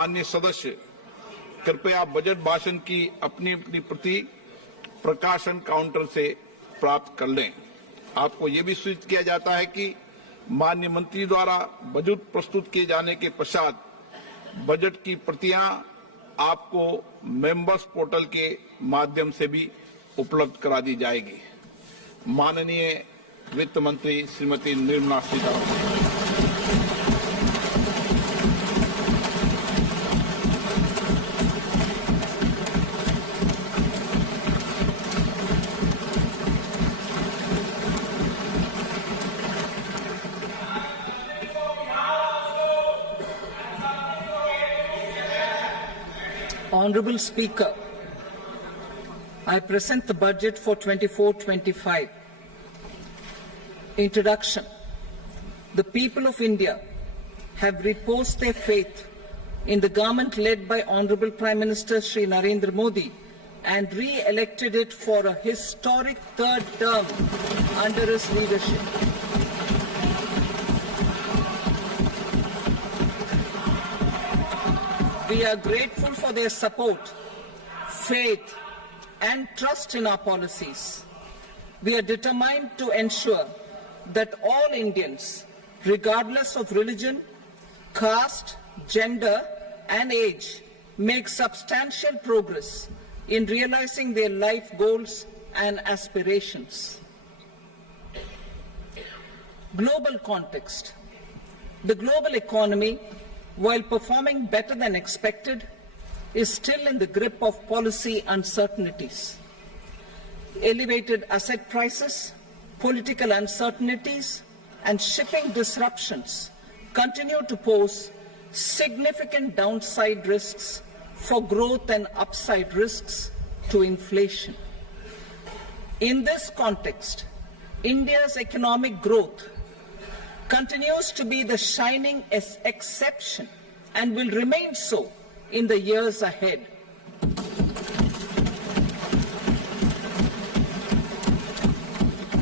माननीय सदस्य कृपया बजट भाषण की अपनी अपनी प्रति प्रकाशन काउंटर से प्राप्त कर लें। आपको ये भी सूचित किया जाता है कि माननीय मंत्री द्वारा बजट प्रस्तुत किए जाने के पश्चात बजट की प्रतियां आपको मेंबर्स पोर्टल के माध्यम से भी उपलब्ध करा दी जाएगी। माननीय वित्त मंत्री Shrimati Nirmala Sitharaman. Honorable Speaker, I present the budget for 24-25. Introduction. The people of India have reposed their faith in the government led by Honorable Prime Minister Shri Narendra Modi and re-elected it for a historic third term under his leadership. We are grateful for their support, faith, and trust in our policies. We are determined to ensure that all Indians, regardless of religion, caste, gender, and age, make substantial progress in realizing their life goals and aspirations. Global context. The global economy, while performing better than expected, is still in the grip of policy uncertainties. Elevated asset prices, political uncertainties, and shipping disruptions continue to pose significant downside risks for growth and upside risks to inflation. In this context, India's economic growth continues to be the shining exception and will remain so in the years ahead.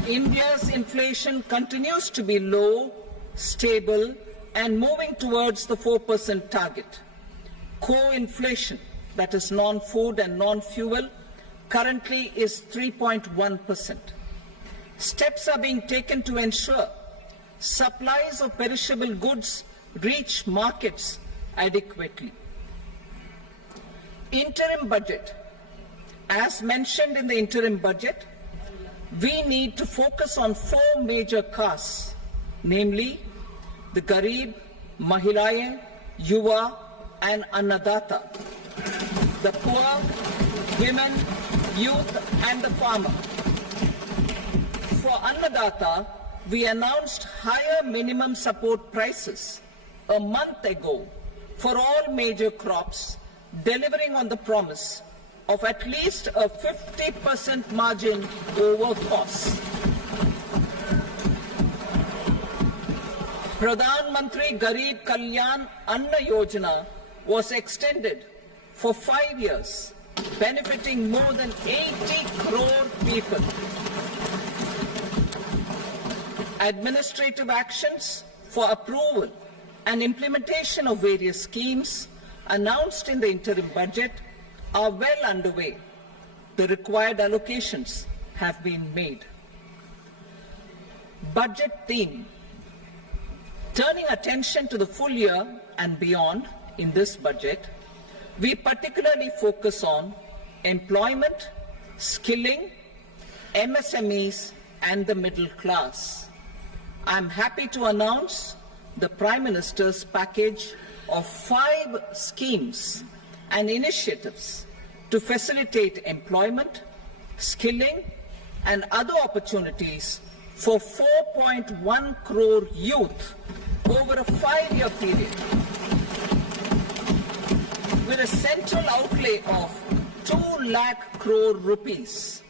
India's inflation continues to be low, stable, and moving towards the 4% target. Core inflation, that is non-food and non-fuel, currently is 3.1%. Steps are being taken to ensure supplies of perishable goods reach markets adequately. Interim budget. As mentioned in the interim budget, we need to focus on four major castes, namely the Garib, Mahilaye, Yuva, and Annadata, the poor, women, youth, and the farmer. For Annadata, we announced higher minimum support prices a month ago for all major crops, delivering on the promise of at least a 50% margin over costs. Pradhan Mantri Garib Kalyan Anna Yojana was extended for 5 years, benefiting more than 80 crore people. Administrative actions for approval and implementation of various schemes announced in the interim budget are well underway. The required allocations have been made. Budget theme. Turning attention to the full year and beyond in this budget, we particularly focus on employment, skilling, MSMEs, and the middle class. I am happy to announce the Prime Minister's package of 5 schemes and initiatives to facilitate employment, skilling, and other opportunities for 4.1 crore youth over a 5-year period, with a central outlay of 2 lakh crore rupees.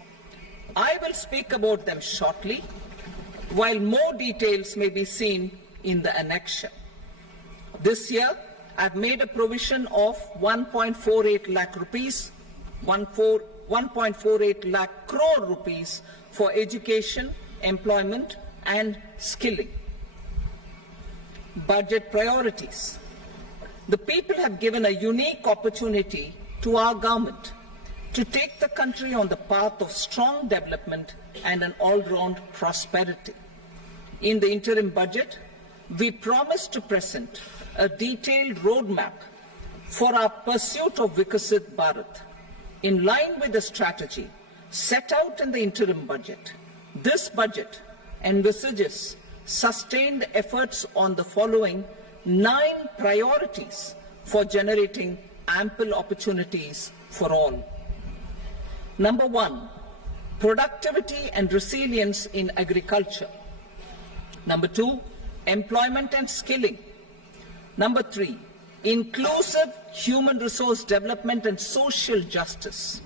I will speak about them shortly, while more details may be seen in the annexure. This year, I've made a provision of 1.48 lakh rupees, 1.48 lakh crore rupees for education, employment, and skilling. Budget priorities. The people have given a unique opportunity to our government to take the country on the path of strong development and an all-round prosperity. In the interim budget, we promise to present a detailed roadmap for our pursuit of Viksit Bharat. In line with the strategy set out in the interim budget, this budget envisages sustained efforts on the following 9 priorities for generating ample opportunities for all. Number 1, productivity and resilience in agriculture. Number 2, employment and skilling. Number 3, inclusive human resource development and social justice.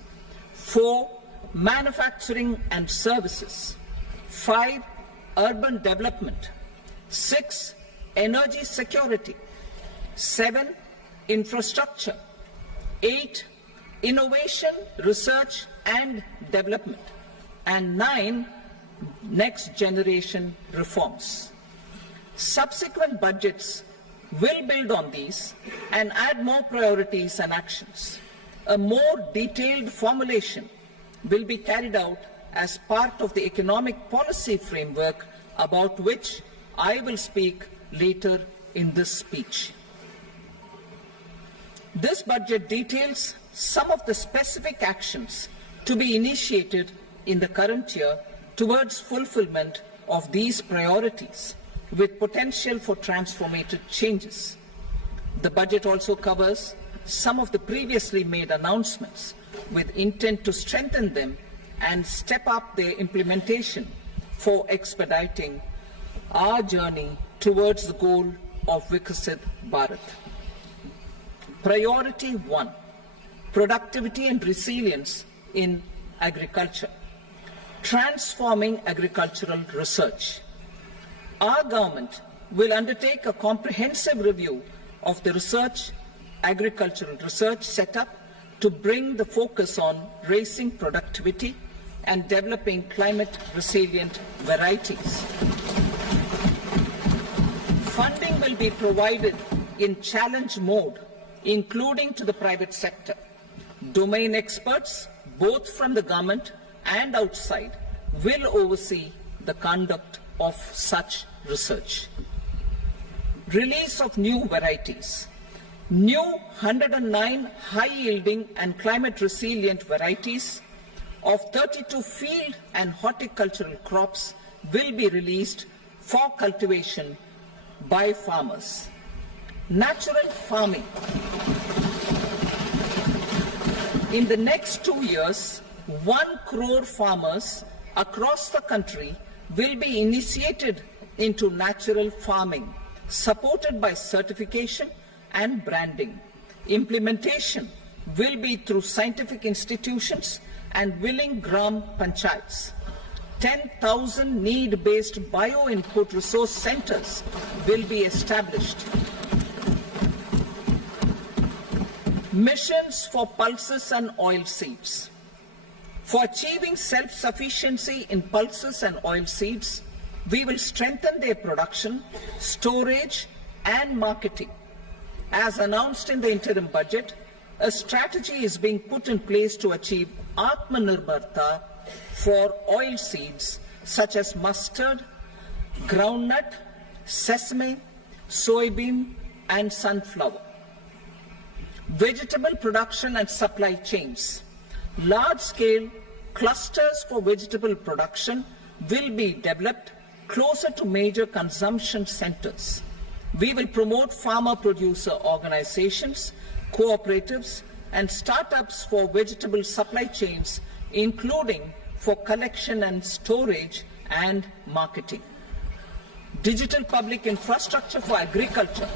4, manufacturing and services. 5, urban development. 6, energy security. 7, infrastructure. 8, innovation, research and development. And 9, next generation reforms. Subsequent budgets will build on these and add more priorities and actions. A more detailed formulation will be carried out as part of the economic policy framework about which I will speak later in this speech. This budget details some of the specific actions to be initiated in the current year towards fulfillment of these priorities, with potential for transformative changes. The budget also covers some of the previously made announcements with intent to strengthen them and step up their implementation for expediting our journey towards the goal of Viksit Bharat. Priority 1, productivity and resilience in agriculture. Transforming agricultural research. Our government will undertake a comprehensive review of the agricultural research setup to bring the focus on raising productivity and developing climate-resilient varieties. Funding will be provided in challenge mode, including to the private sector. Domain experts, both from the government and outside, will oversee the conduct of such research. Release of new varieties. New 109 high-yielding and climate-resilient varieties of 32 field and horticultural crops will be released for cultivation by farmers. Natural farming. In the next 2 years, 1 crore farmers across the country will be initiated into natural farming, supported by certification and branding. Implementation will be through scientific institutions and willing gram panchayats. 10,000 need-based bio-input resource centers will be established. Missions for pulses and oil seeds. For achieving self-sufficiency in pulses and oil seeds, we will strengthen their production, storage and marketing. As announced in the interim budget, a strategy is being put in place to achieve Atmanirbharta for oil seeds such as mustard, groundnut, sesame, soybean and sunflower. Vegetable production and supply chains. Large-scale clusters for vegetable production will be developed closer to major consumption centers. We will promote farmer-producer organizations, cooperatives, and startups for vegetable supply chains, including for collection and storage and marketing. Digital public infrastructure for agriculture.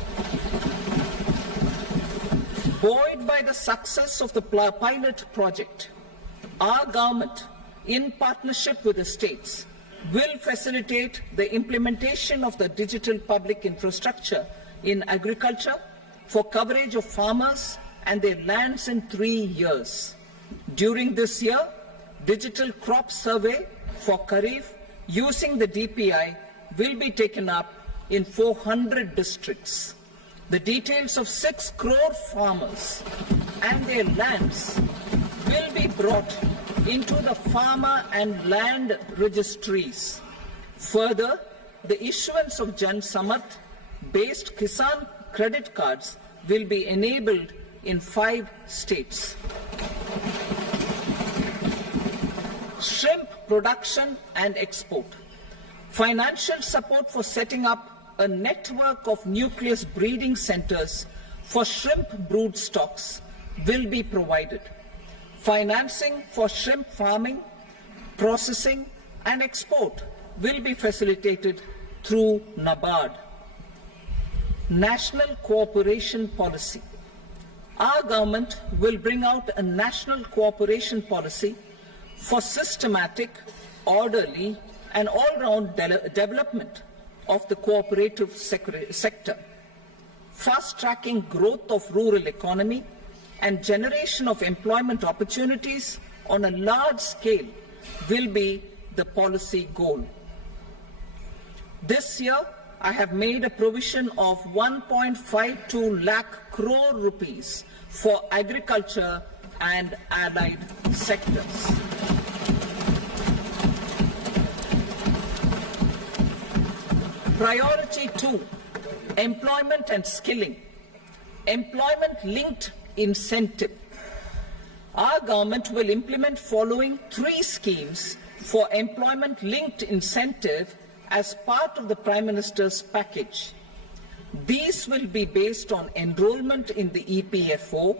Buoyed by the success of the pilot project, our government, in partnership with the states, will facilitate the implementation of the digital public infrastructure in agriculture for coverage of farmers and their lands in 3 years. During this year, digital crop survey for Kharif using the DPI will be taken up in 400 districts. The details of 6 crore farmers and their lands will be brought into the farmer and land registries. Further, the issuance of Jan Samarth based Kisan credit cards will be enabled in 5 states. Shrimp production and export. Financial support for setting up a network of nucleus breeding centers for shrimp brood stocks will be provided. Financing for shrimp farming, processing and export will be facilitated through NABARD. National Cooperation Policy. Our government will bring out a national cooperation policy for systematic, orderly and all-round development of the cooperative sector, fast-tracking growth of rural economy and generation of employment opportunities on a large scale will be the policy goal. This year, I have made a provision of 1.52 lakh crore rupees for agriculture and allied sectors. Priority 2, employment and skilling. Employment-linked incentive. Our government will implement following 3 schemes for employment-linked incentive as part of the Prime Minister's package. These will be based on enrollment in the EPFO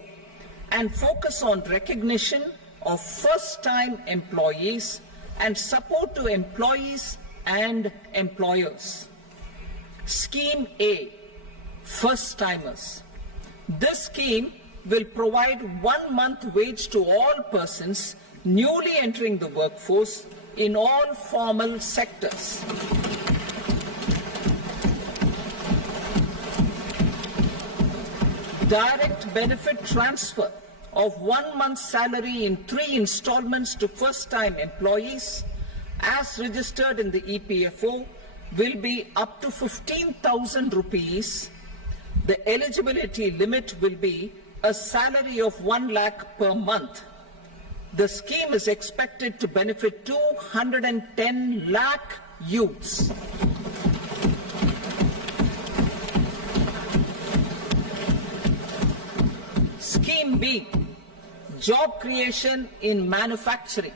and focus on recognition of first-time employees and support to employees and employers. Scheme A, first-timers. This scheme will provide 1 month wage to all persons newly entering the workforce in all formal sectors. Direct benefit transfer of 1 month's salary in 3 installments to first-time employees as registered in the EPFO will be up to 15,000 rupees. The eligibility limit will be a salary of 1 lakh per month. The scheme is expected to benefit 210 lakh youths. Scheme B, job creation in manufacturing.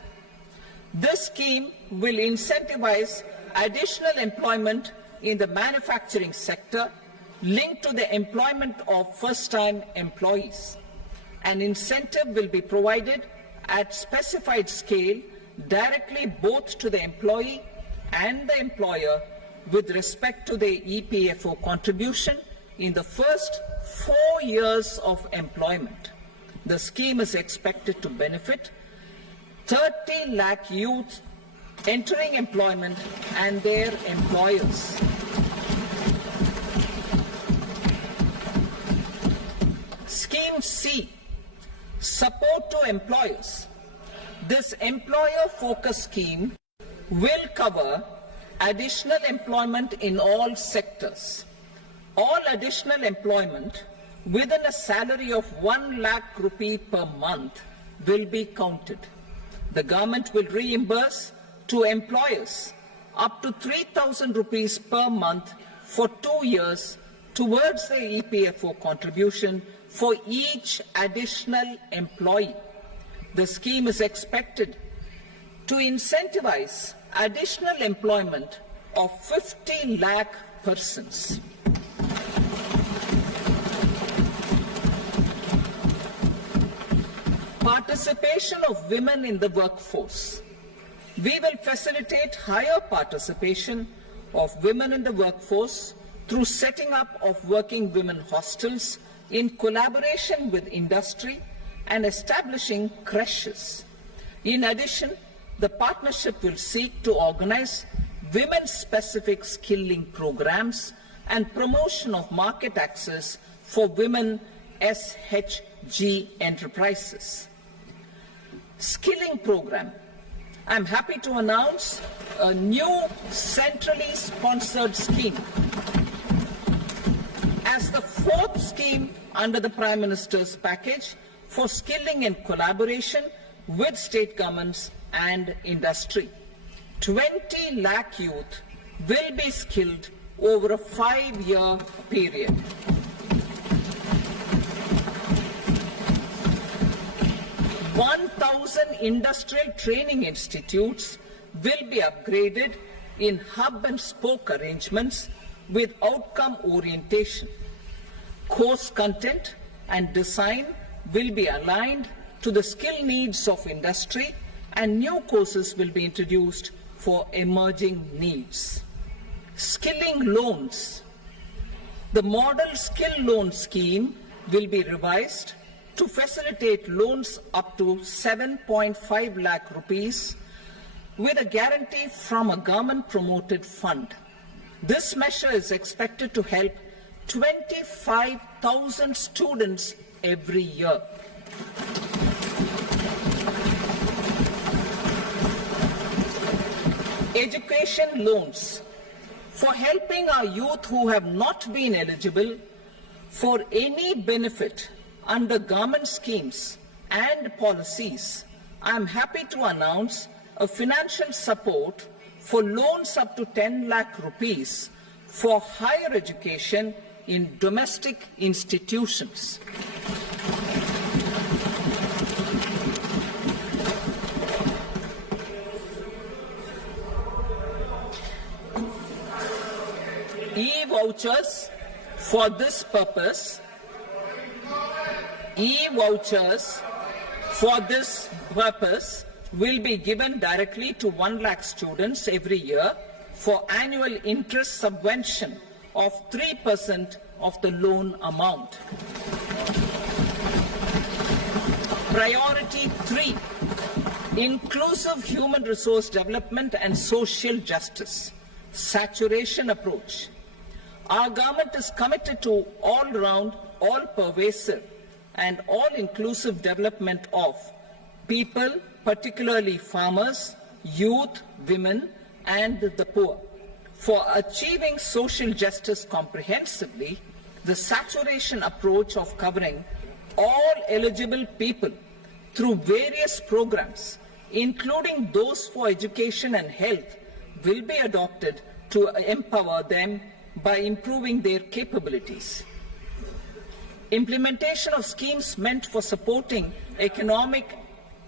This scheme will incentivize additional employment in the manufacturing sector linked to the employment of first-time employees. An incentive will be provided at specified scale directly both to the employee and the employer with respect to the EPFO contribution in the first 4 years of employment. The scheme is expected to benefit 30 lakh youth entering employment and their employers. Scheme C, support to employers. This employer-focused scheme will cover additional employment in all sectors. All additional employment within a salary of 1 lakh rupee per month will be counted. The government will reimburse to employers up to 3,000 rupees per month for 2 years towards the EPFO contribution for each additional employee. The scheme is expected to incentivize additional employment of 50 lakh persons. Participation of women in the workforce. We will facilitate higher participation of women in the workforce through setting up of working women hostels in collaboration with industry and establishing creches. In addition, the partnership will seek to organize women-specific skilling programs and promotion of market access for women SHG enterprises. Skilling program. I'm happy to announce a new centrally sponsored scheme. As the 4th fourth scheme under the Prime Minister's package for skilling and collaboration with state governments and industry. 20 lakh youth will be skilled over a 5-year period. "1,000 industrial training institutes will be upgraded in hub and spoke arrangements with outcome orientation. Course content and design will be aligned to the skill needs of industry, and new courses will be introduced for emerging needs. Skilling loans. The model skill loan scheme will be revised to facilitate loans up to 7.5 lakh rupees with a guarantee from a government-promoted fund. This measure is expected to help 25,000 students every year. Education loans. For helping our youth who have not been eligible for any benefit under government schemes and policies, I am happy to announce a financial support for loans up to 10 lakh rupees for higher education in domestic institutions. E-vouchers for this purpose. E-vouchers for this purpose will be given directly to 1 lakh students every year for annual interest subvention of 3% of the loan amount. Priority 3, inclusive human resource development and social justice. Saturation approach. Our government is committed to all-round, all-pervasive and all-inclusive development of people, particularly farmers, youth, women and the poor. For achieving social justice comprehensively, the saturation approach of covering all eligible people through various programs, including those for education and health, will be adopted to empower them by improving their capabilities. Implementation of schemes meant for supporting economic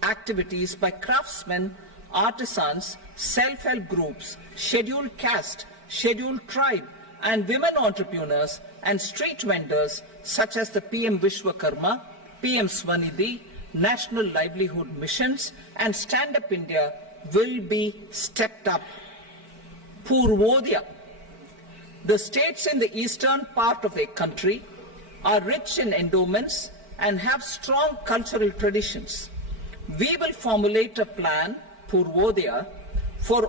activities by craftsmen, artisans, self-help groups, scheduled caste, scheduled tribe, and women entrepreneurs and street vendors such as the PM Vishwakarma, PM Swanidhi, National Livelihood Missions, and Stand Up India will be stepped up. Purvodaya. The states in the eastern part of the country are rich in endowments and have strong cultural traditions. We will formulate a plan, Purvodaya, for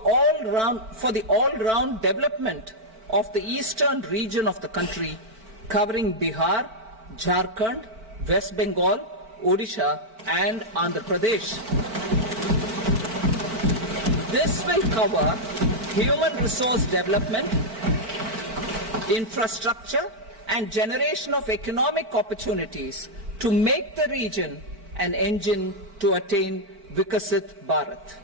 the all-round development of the eastern region of the country, covering Bihar, Jharkhand, West Bengal, Odisha, and Andhra Pradesh. This will cover human resource development, infrastructure, and generation of economic opportunities to make the region an engine to attain Vikasit Bharat.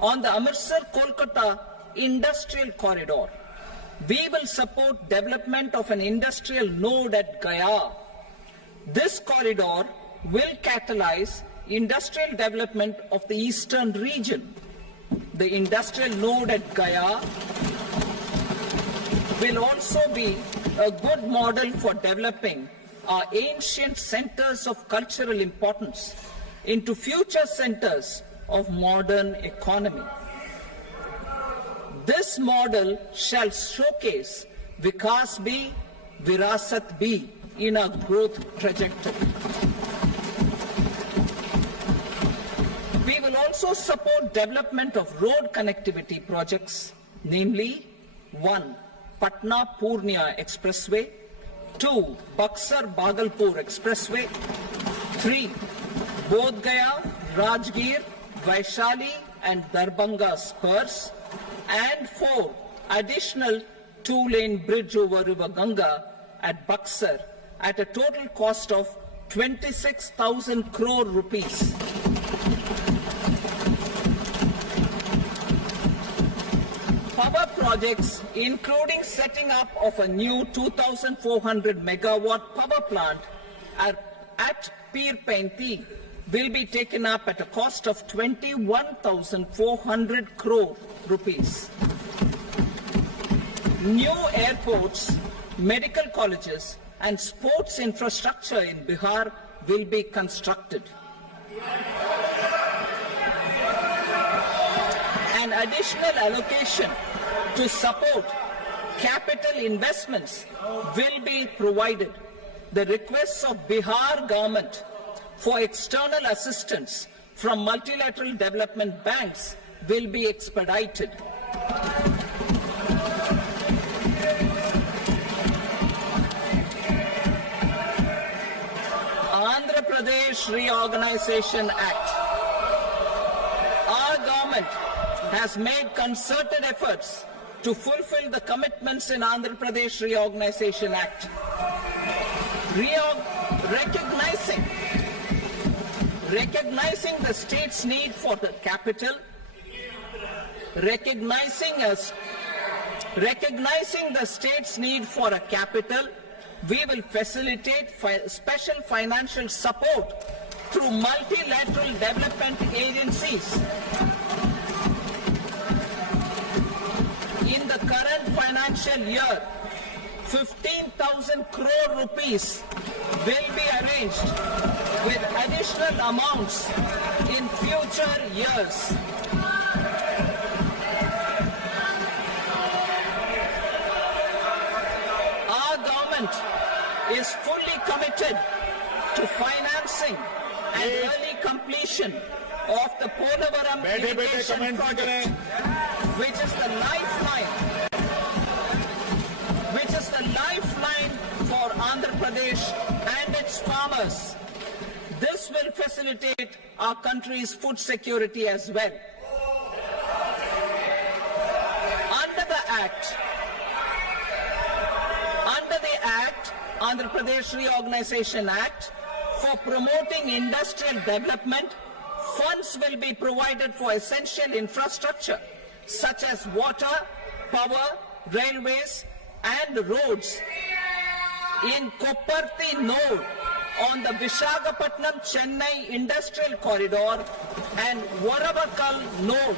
On the Amritsar-Kolkata Industrial Corridor, we will support development of an industrial node at Gaya. This corridor will catalyze industrial development of the eastern region. The industrial node at Gaya will also be a good model for developing our ancient centers of cultural importance into future centers of modern economy. This model shall showcase Vikas B, Virasat B in our growth trajectory. We will also support development of road connectivity projects, namely 1. Patna-Purnia Expressway, 2. Buxar-Bhagalpur Expressway, 3. Bodh Gaya, Rajgir, Vaishali and Darbhanga spurs, and 4. Additional 2-lane bridge over River Ganga at Buxar at a total cost of 26,000 crore rupees. Power projects, including setting up of a new 2,400 megawatt power plant at Pir Painti, will be taken up at a cost of 21,400 crore rupees. New airports, medical colleges, and sports infrastructure in Bihar will be constructed. An additional allocation to support capital investments will be provided. The requests of Bihar government for external assistance from multilateral development banks will be expedited. Andhra Pradesh Reorganization Act. Our government has made concerted efforts to fulfill the commitments in Andhra Pradesh Reorganization Act. Recognizing the state's need for the capital, recognizing the state's need for a capital, we will facilitate special financial support through multilateral development agencies. In the current financial year, 15,000 crore rupees will be arranged with additional amounts in future years. Our government is fully committed to financing and early completion of the Polavaram irrigation project, which is the lifeline for Andhra Pradesh and its farmers. This will facilitate our country's food security as well. Under the Act, Andhra Pradesh Reorganization Act, for promoting industrial development, funds will be provided for essential infrastructure such as water, power, railways, and roads. In Kopparthi node on the Visakhapatnam-Chennai Industrial Corridor and Varavakal node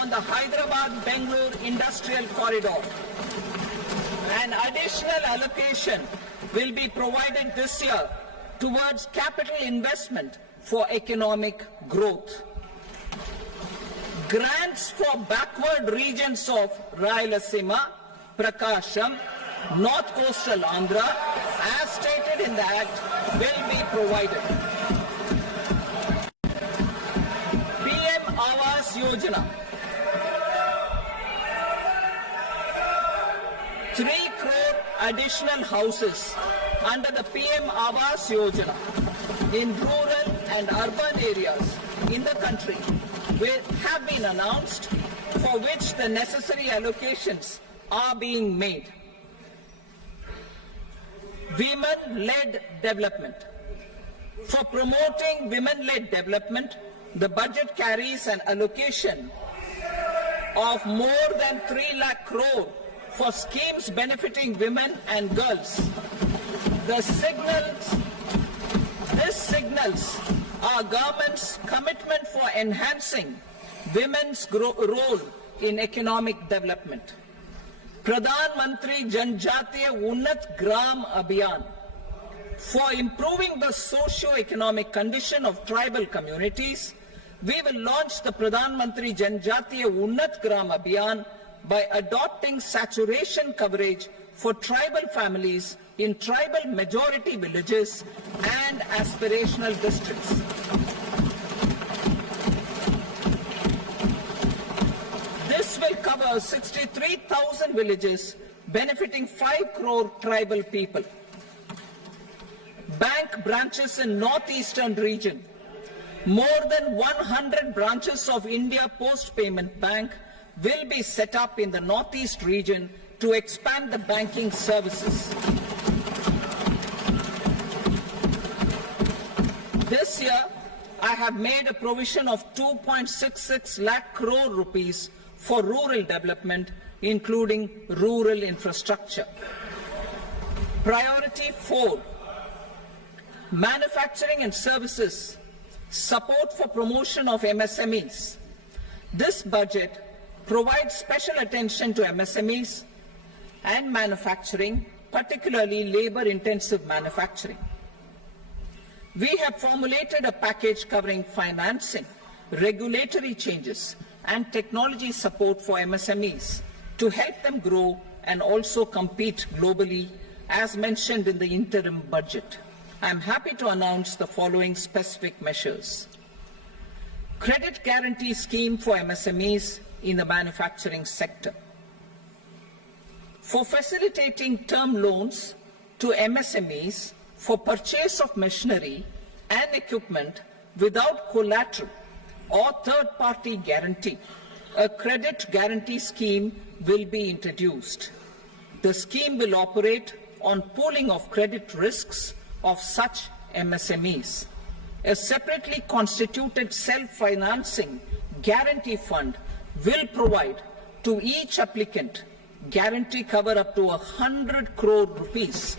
on the Hyderabad-Bengaluru Industrial Corridor. An additional allocation will be provided this year towards capital investment for economic growth. Grants for backward regions of Rayalaseema, Prakasham, North Coastal Andhra, as stated in the Act, will be provided. PM Awas Yojana. 3 crore additional houses under the PM Awas Yojana in rural and urban areas in the country have been announced, for which the necessary allocations are being made. Women-led development. For promoting women-led development, the budget carries an allocation of more than 3 lakh crore for schemes benefiting women and girls. This signals our government's commitment for enhancing women's role in economic development. Pradhan Mantri Janjatiya Unnat Gram Abhiyan. For improving the socio-economic condition of tribal communities, we will launch the Pradhan Mantri Janjatiya Unnat Gram Abhiyan by adopting saturation coverage for tribal families in tribal majority villages and aspirational districts. This will cover 63,000 villages, benefiting 5 crore tribal people. Bank branches in northeastern region. More than 100 branches of India Post Payment Bank will be set up in the northeast region to expand the banking services. year, I have made a provision of 2.66 lakh crore rupees for rural development, including rural infrastructure. Priority 4, manufacturing and services, support for promotion of MSMEs. This budget provides special attention to MSMEs and manufacturing, particularly labor-intensive manufacturing. We have formulated a package covering financing, regulatory changes, and technology support for MSMEs to help them grow and also compete globally, as mentioned in the interim budget. I am happy to announce the following specific measures. Credit guarantee scheme for MSMEs in the manufacturing sector. For facilitating term loans to MSMEs for purchase of machinery and equipment without collateral or third-party guarantee, a credit guarantee scheme will be introduced. The scheme will operate on pooling of credit risks of such MSMEs. A separately constituted self-financing guarantee fund will provide to each applicant guarantee cover up to 100 crore rupees,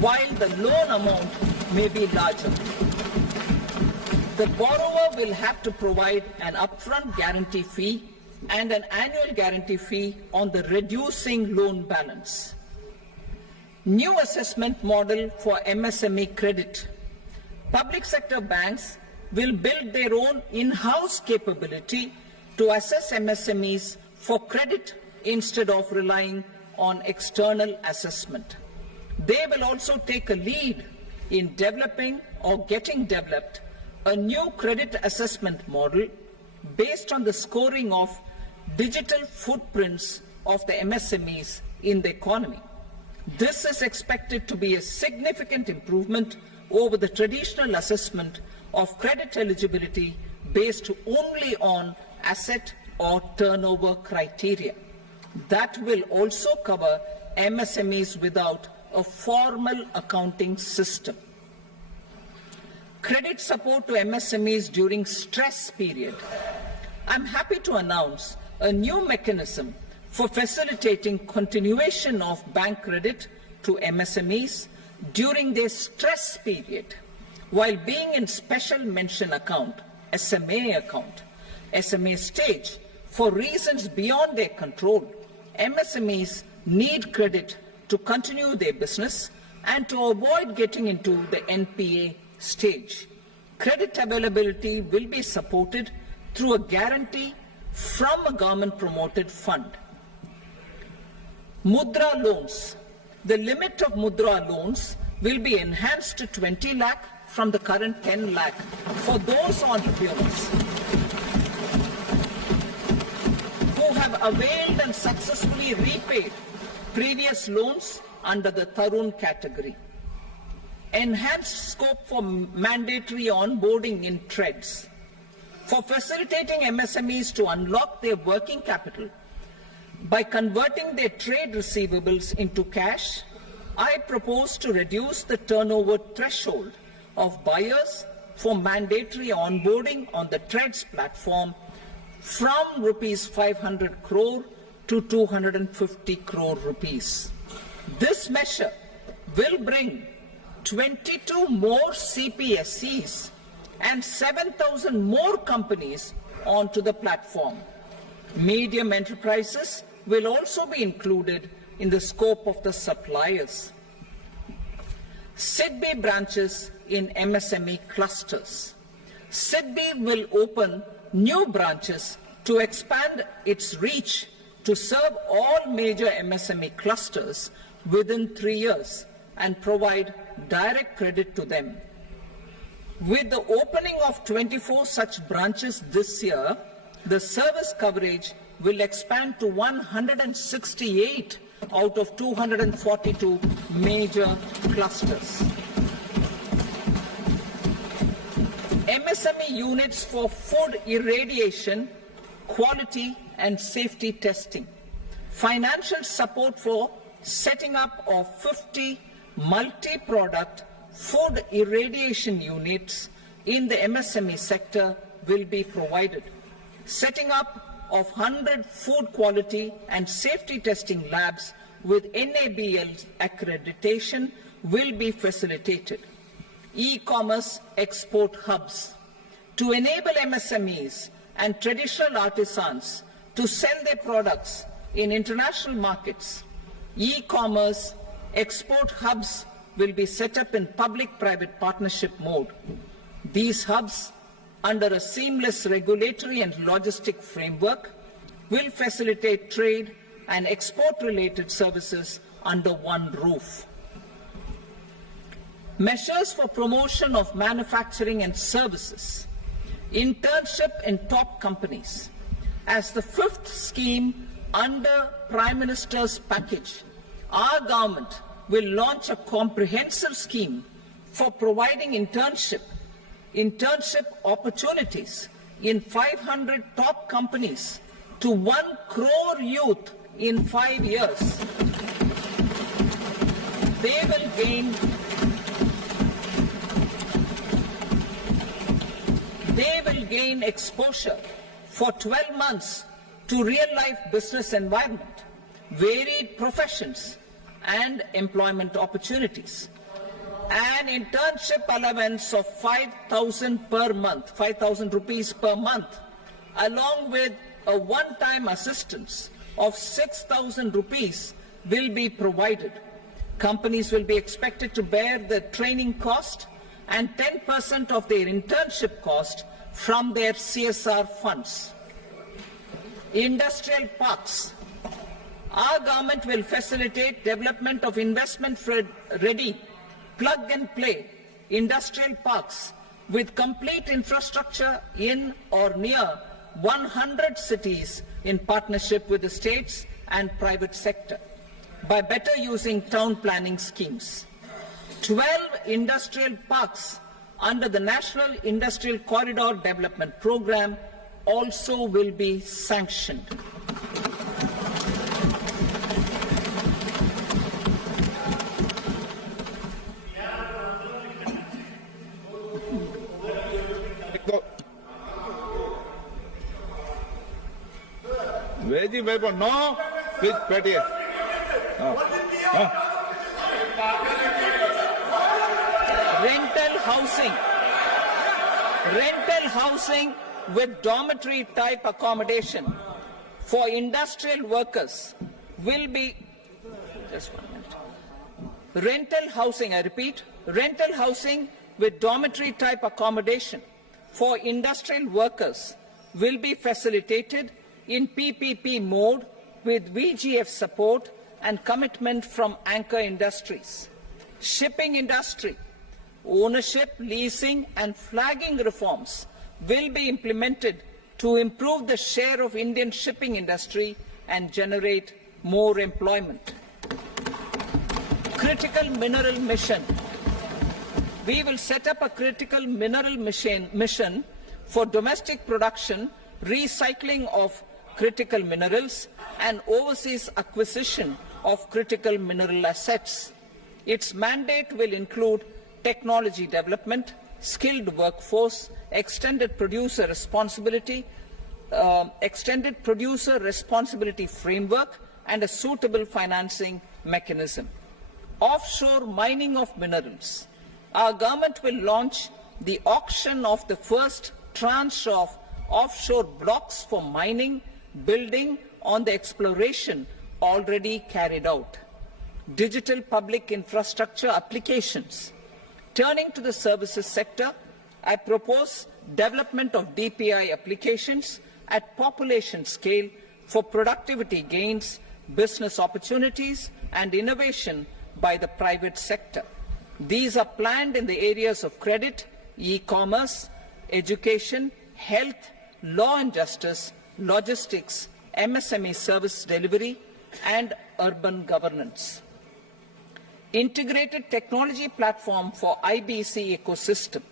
while the loan amount may be larger. The borrower will have to provide an upfront guarantee fee and an annual guarantee fee on the reducing loan balance. New assessment model for MSME credit. Public sector banks will build their own in-house capability to assess MSMEs for credit instead of relying on external assessment. They will also take a lead in developing or getting developed a new credit assessment model based on the scoring of digital footprints of the MSMEs in the economy. This is expected to be a significant improvement over the traditional assessment of credit eligibility based only on asset or turnover criteria. That will also cover MSMEs without a formal accounting system. Credit support to MSMEs during stress period. I'm happy to announce a new mechanism for facilitating continuation of bank credit to MSMEs during their stress period while being in special mention account, SMA stage, for reasons beyond their control. MSMEs need credit to continue their business and to avoid getting into the NPA stage. Credit availability will be supported through a guarantee from a government-promoted fund. Mudra loans. The limit of Mudra loans will be enhanced to 20 lakh from the current 10 lakh for those entrepreneurs who have availed and successfully repaid previous loans under the Tarun category. Enhanced scope for mandatory onboarding in TREDS. For facilitating MSMEs to unlock their working capital by converting their trade receivables into cash, I propose to reduce the turnover threshold of buyers for mandatory onboarding on the TREDS platform from rupees 500 crore to 250 crore rupees. This measure will bring 22 more CPSCs and 7,000 more companies onto the platform. Medium enterprises will also be included in the scope of the suppliers. SIDBI branches in MSME clusters. SIDBI will open new branches to expand its reach to serve all major MSME clusters within 3 years and provide direct credit to them. With the opening of 24 such branches this year, the service coverage will expand to 168 out of 242 major clusters. MSME units for food irradiation, quality and safety testing. Financial support for setting up of 50 multi-product food irradiation units in the MSME sector will be provided. Setting up of 100 food quality and safety testing labs with NABL accreditation will be facilitated. E-commerce export hubs to enable MSMEs and traditional artisans to sell their products in international markets. E-commerce export hubs will be set up in public-private partnership mode. These hubs, under a seamless regulatory and logistic framework, will facilitate trade and export-related services under one roof. Measures for promotion of manufacturing and services. Internship in top companies. As the fifth scheme under Prime Minister's package, our government will launch a comprehensive scheme for providing internship opportunities in 500 top companies to 1 crore youth in 5 years. They will gain exposure for 12 months to real-life business environment, varied professions, and employment opportunities. An internship allowance of 5,000 per month, 5,000 rupees per month, along with a one-time assistance of 6,000 rupees will be provided. Companies will be expected to bear the training cost and 10% of their internship cost from their CSR funds. Industrial parks. Our government will facilitate development of investment-ready, plug-and-play industrial parks with complete infrastructure in or near 100 cities in partnership with the states and private sector by better using town planning schemes. 12 industrial parks under the National Industrial Corridor Development Program also will be sanctioned. No, please, Petty. Rental housing with dormitory type accommodation for industrial workers will be, just 1 minute. Rental housing, I repeat, rental housing with dormitory type accommodation for industrial workers will be facilitated in PPP mode with VGF support and commitment from anchor industries. Shipping industry, ownership, leasing and flagging reforms will be implemented to improve the share of Indian shipping industry and generate more employment. Critical mineral mission. We will set up a critical mineral mission for domestic production, recycling of critical minerals and overseas acquisition of critical mineral assets. Its mandate will include technology development, skilled workforce, extended producer responsibility framework and a suitable financing mechanism. Offshore mining of minerals. Our government will launch the auction of the first tranche of offshore blocks for mining, building on the exploration already carried out. Digital public infrastructure applications. Turning to the services sector, I propose development of DPI applications at population scale for productivity gains, business opportunities and innovation by the private sector. These are planned in the areas of credit, e-commerce, education, health, law and justice, logistics, MSME service delivery and urban governance. Integrated technology platform for IBC ecosystem.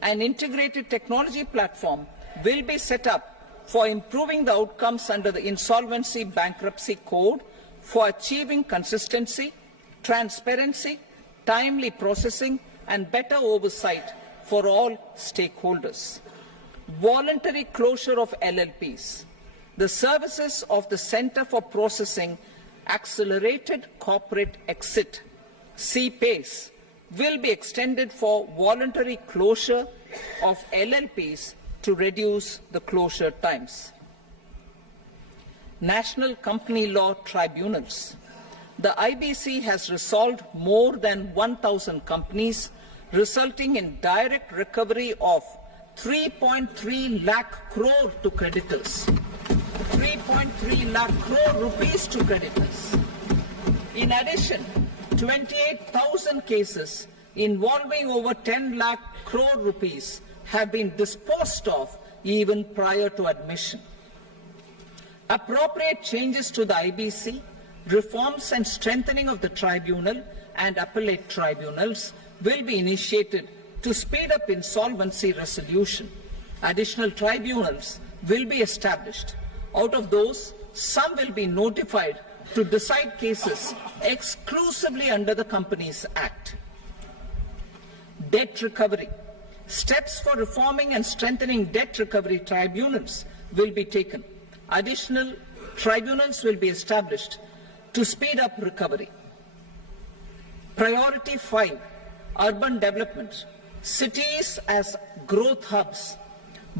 An integrated technology platform will be set up for improving the outcomes under the Insolvency Bankruptcy Code for achieving consistency, transparency, timely processing and better oversight for all stakeholders. Voluntary closure of LLPs. The services of the Centre for Processing Accelerated Corporate Exit, CPACE, will be extended for voluntary closure of LLPs to reduce the closure times. National Company Law Tribunals. The IBC has resolved more than 1,000 companies, resulting in direct recovery of 3.3 lakh crore to creditors. 3.3 lakh crore rupees to creditors. In addition, 28,000 cases involving over 10 lakh crore rupees have been disposed of even prior to admission. Appropriate changes to the IBC, reforms and strengthening of the tribunal and appellate tribunals will be initiated to speed up insolvency resolution. Additional tribunals will be established. Out of those, some will be notified to decide cases exclusively under the Companies Act. Debt recovery. Steps for reforming and strengthening debt recovery tribunals will be taken. Additional tribunals will be established to speed up recovery. Priority 5, urban development. Cities as growth hubs.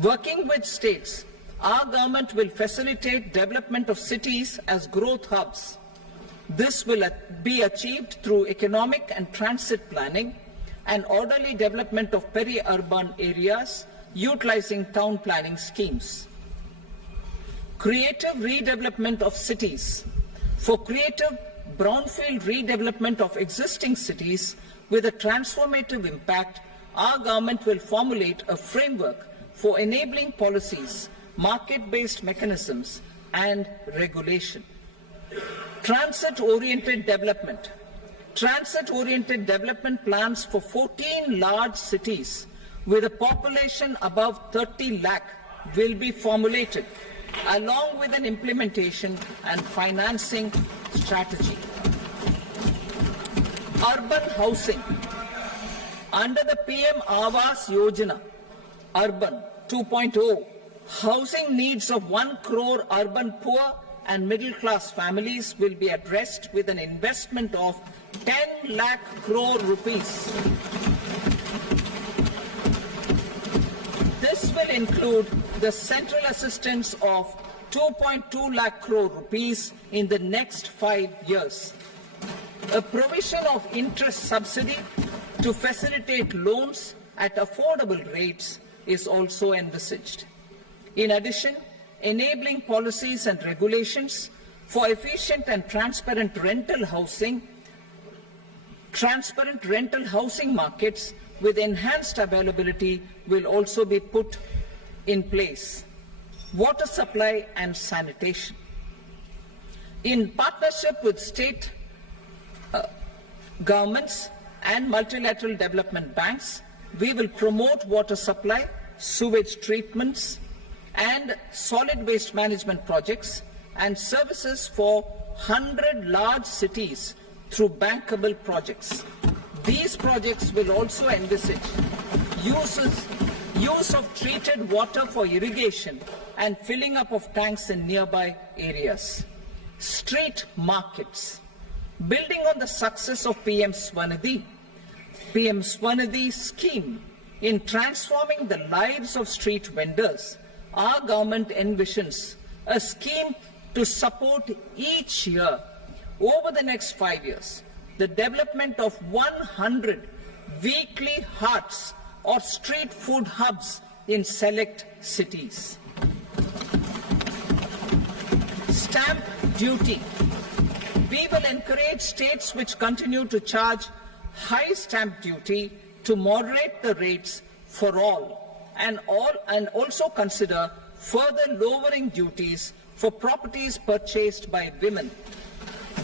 Working with states, our government will facilitate development of cities as growth hubs. This will be achieved through economic and transit planning and orderly development of peri-urban areas utilizing town planning schemes. Creative redevelopment of cities. For creative brownfield redevelopment of existing cities with a transformative impact, our government will formulate a framework for enabling policies, market-based mechanisms, and regulation. Transit-oriented development. Transit-oriented development plans for 14 large cities with a population above 30 lakh will be formulated, along with an implementation and financing strategy. Urban housing. Under the PM Awas Yojana, Urban 2.0, housing needs of 1 crore urban poor and middle-class families will be addressed with an investment of 10 lakh crore rupees. This will include the central assistance of 2.2 lakh crore rupees in the next 5 years. A provision of interest subsidy to facilitate loans at affordable rates is also envisaged. In addition, enabling policies and regulations for efficient and transparent rental housing markets with enhanced availability will also be put in place. Water supply and sanitation. In partnership with state governments and multilateral development banks, we will promote water supply, sewage treatments, and solid waste management projects and services for 100 large cities through bankable projects. These projects will also envisage use of treated water for irrigation and filling up of tanks in nearby areas. Street markets. Building on the success of PM Swanidhi scheme in transforming the lives of street vendors, our government envisions a scheme to support each year over the next 5 years the development of 100 weekly hearts or street food hubs in select cities. Stamp duty. We will encourage states which continue to charge high stamp duty to moderate the rates for all and also consider further lowering duties for properties purchased by women.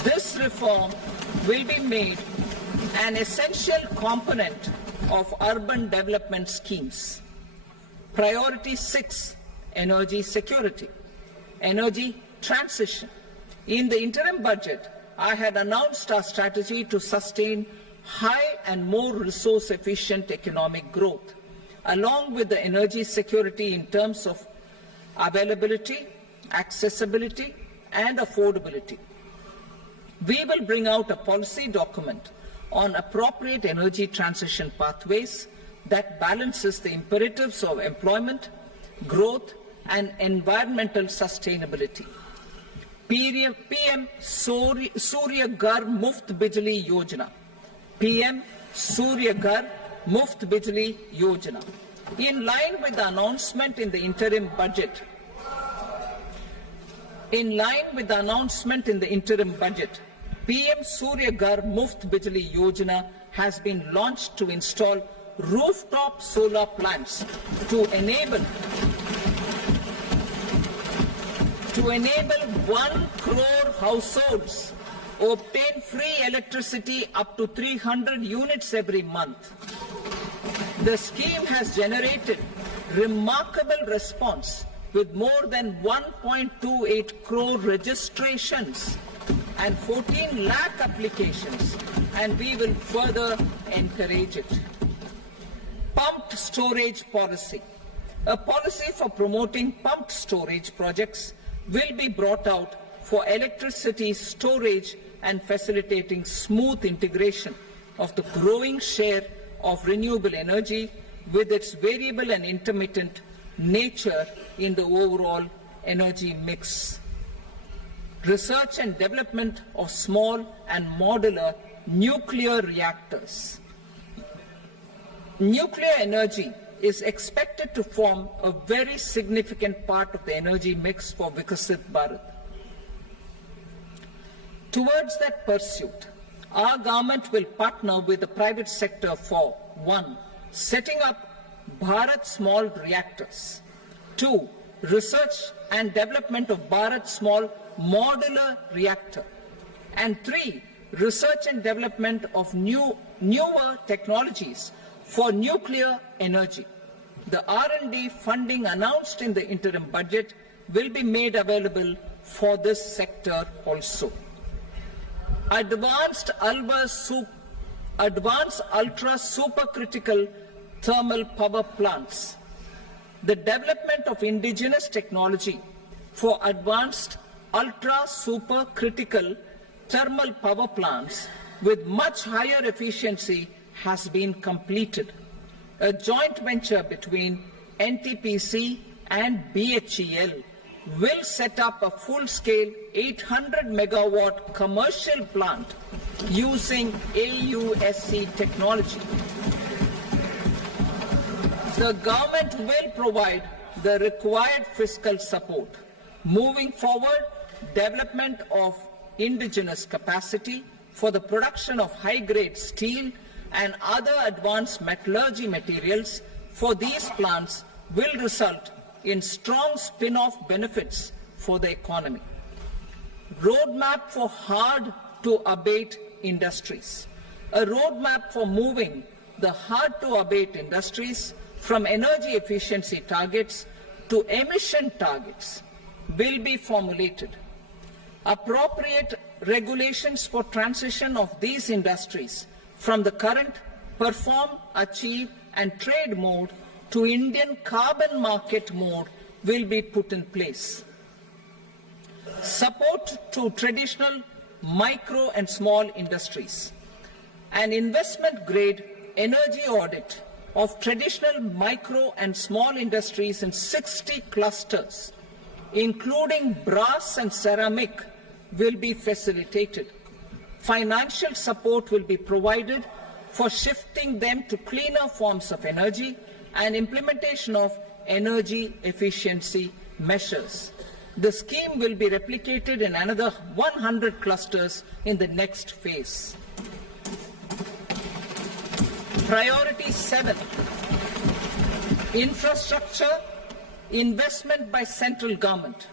This reform will be made an essential component of urban development schemes. Priority 6, energy security. Energy transition. In the interim budget, I had announced our strategy to sustain high and more resource-efficient economic growth. along with the energy security in terms of availability, accessibility, and affordability. We will bring out a policy document on appropriate energy transition pathways that balances the imperatives of employment, growth, and environmental sustainability. PM Surya Ghar Muft Bijli Yojana. PM Surya Ghar Muft Bijli Yojana. In line with the announcement in the interim budget, PM Surya Ghar Muft Bijli Yojana has been launched to install rooftop solar plants to enable 1 crore households obtain free electricity up to 300 units every month. The scheme has generated remarkable response with more than 1.28 crore registrations and 14 lakh applications, and we will further encourage it. Pumped storage policy. A policy for promoting pumped storage projects will be brought out for electricity storage and facilitating smooth integration of the growing share of renewable energy with its variable and intermittent nature in the overall energy mix. Research and development of small and modular nuclear reactors. Nuclear energy is expected to form a very significant part of the energy mix for Viksit Bharat. Towards that pursuit, our government will partner with the private sector for 1. Setting up Bharat Small Reactors, 2. Research and development of Bharat Small Modular Reactor, and 3. Research and development of newer technologies for nuclear energy. The R&D funding announced in the interim budget will be made available for this sector also. Advanced ultra supercritical thermal power plants. The development of indigenous technology for advanced ultra supercritical thermal power plants with much higher efficiency has been completed. A joint venture between NTPC and BHEL will set up a full-scale 800 megawatt commercial plant using AUSC technology. The government will provide the required fiscal support. Moving forward, development of indigenous capacity for the production of high-grade steel and other advanced metallurgy materials for these plants will result in strong spin-off benefits for the economy. Roadmap for hard-to-abate industries. A roadmap for moving the hard-to-abate industries from energy efficiency targets to emission targets will be formulated. Appropriate regulations for transition of these industries from the current perform, achieve, and trade mode to Indian carbon market mode will be put in place. Support to traditional micro and small industries. An investment-grade energy audit of traditional micro and small industries in 60 clusters, including brass and ceramic, will be facilitated. Financial support will be provided for shifting them to cleaner forms of energy and implementation of energy efficiency measures. The scheme will be replicated in another 100 clusters in the next phase. Priority 7, infrastructure investment by central government.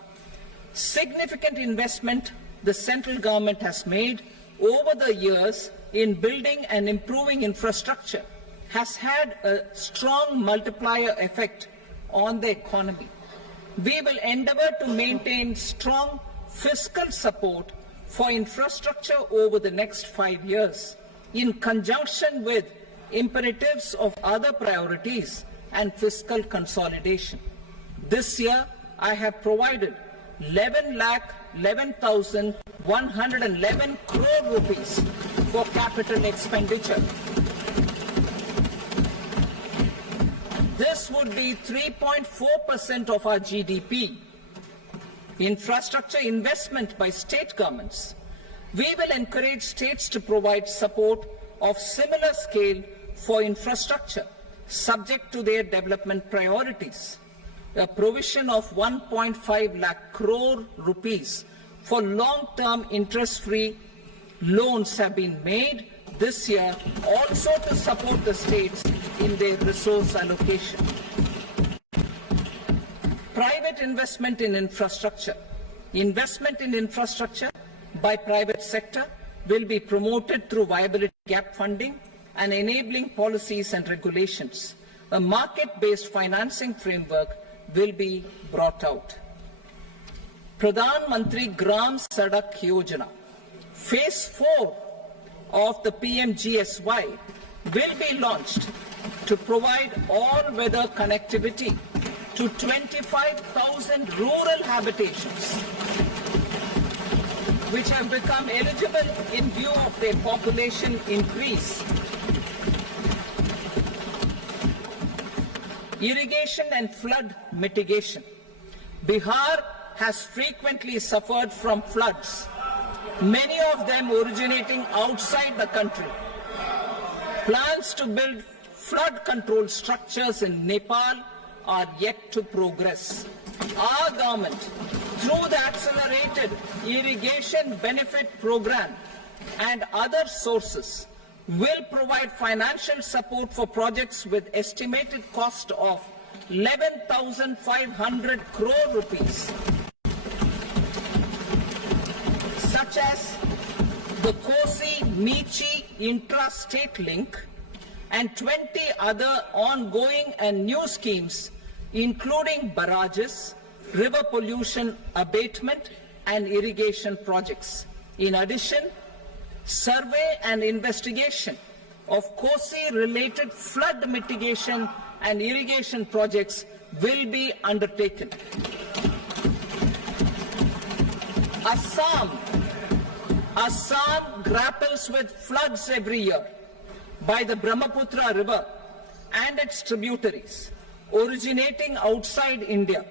Significant investment the central government has made over the years in building and improving infrastructure has had a strong multiplier effect on the economy. We will endeavour to maintain strong fiscal support for infrastructure over the next 5 years in conjunction with imperatives of other priorities and fiscal consolidation. This year, I have provided 11,11,111 crore rupees for capital expenditure. This would be 3.4% of our GDP. Infrastructure investment by state governments. We will encourage states to provide support of similar scale for infrastructure, subject to their development priorities. A provision of 1.5 lakh crore rupees for long-term interest-free loans have been made this year also to support the states in their resource allocation. Private investment in infrastructure. Investment in infrastructure by private sector will be promoted through viability gap funding and enabling policies and regulations. A market-based financing framework will be brought out. Pradhan Mantri Gram Sadak Yojana, Phase 4 of the PMGSY will be launched to provide all-weather connectivity to 25,000 rural habitations, which have become eligible in view of their population increase. Irrigation and flood mitigation. Bihar has frequently suffered from floods, many of them originating outside the country. Plans to build flood control structures in Nepal are yet to progress. Our government, through the Accelerated Irrigation Benefit Program and other sources, will provide financial support for projects with estimated cost of 11,500 crore rupees, such as the Kosi-Michi intra-state link and 20 other ongoing and new schemes, including barrages, river pollution abatement and irrigation projects. In addition, survey and investigation of Kosi-related flood mitigation and irrigation projects will be undertaken. Assam grapples with floods every year by the Brahmaputra River and its tributaries originating outside India.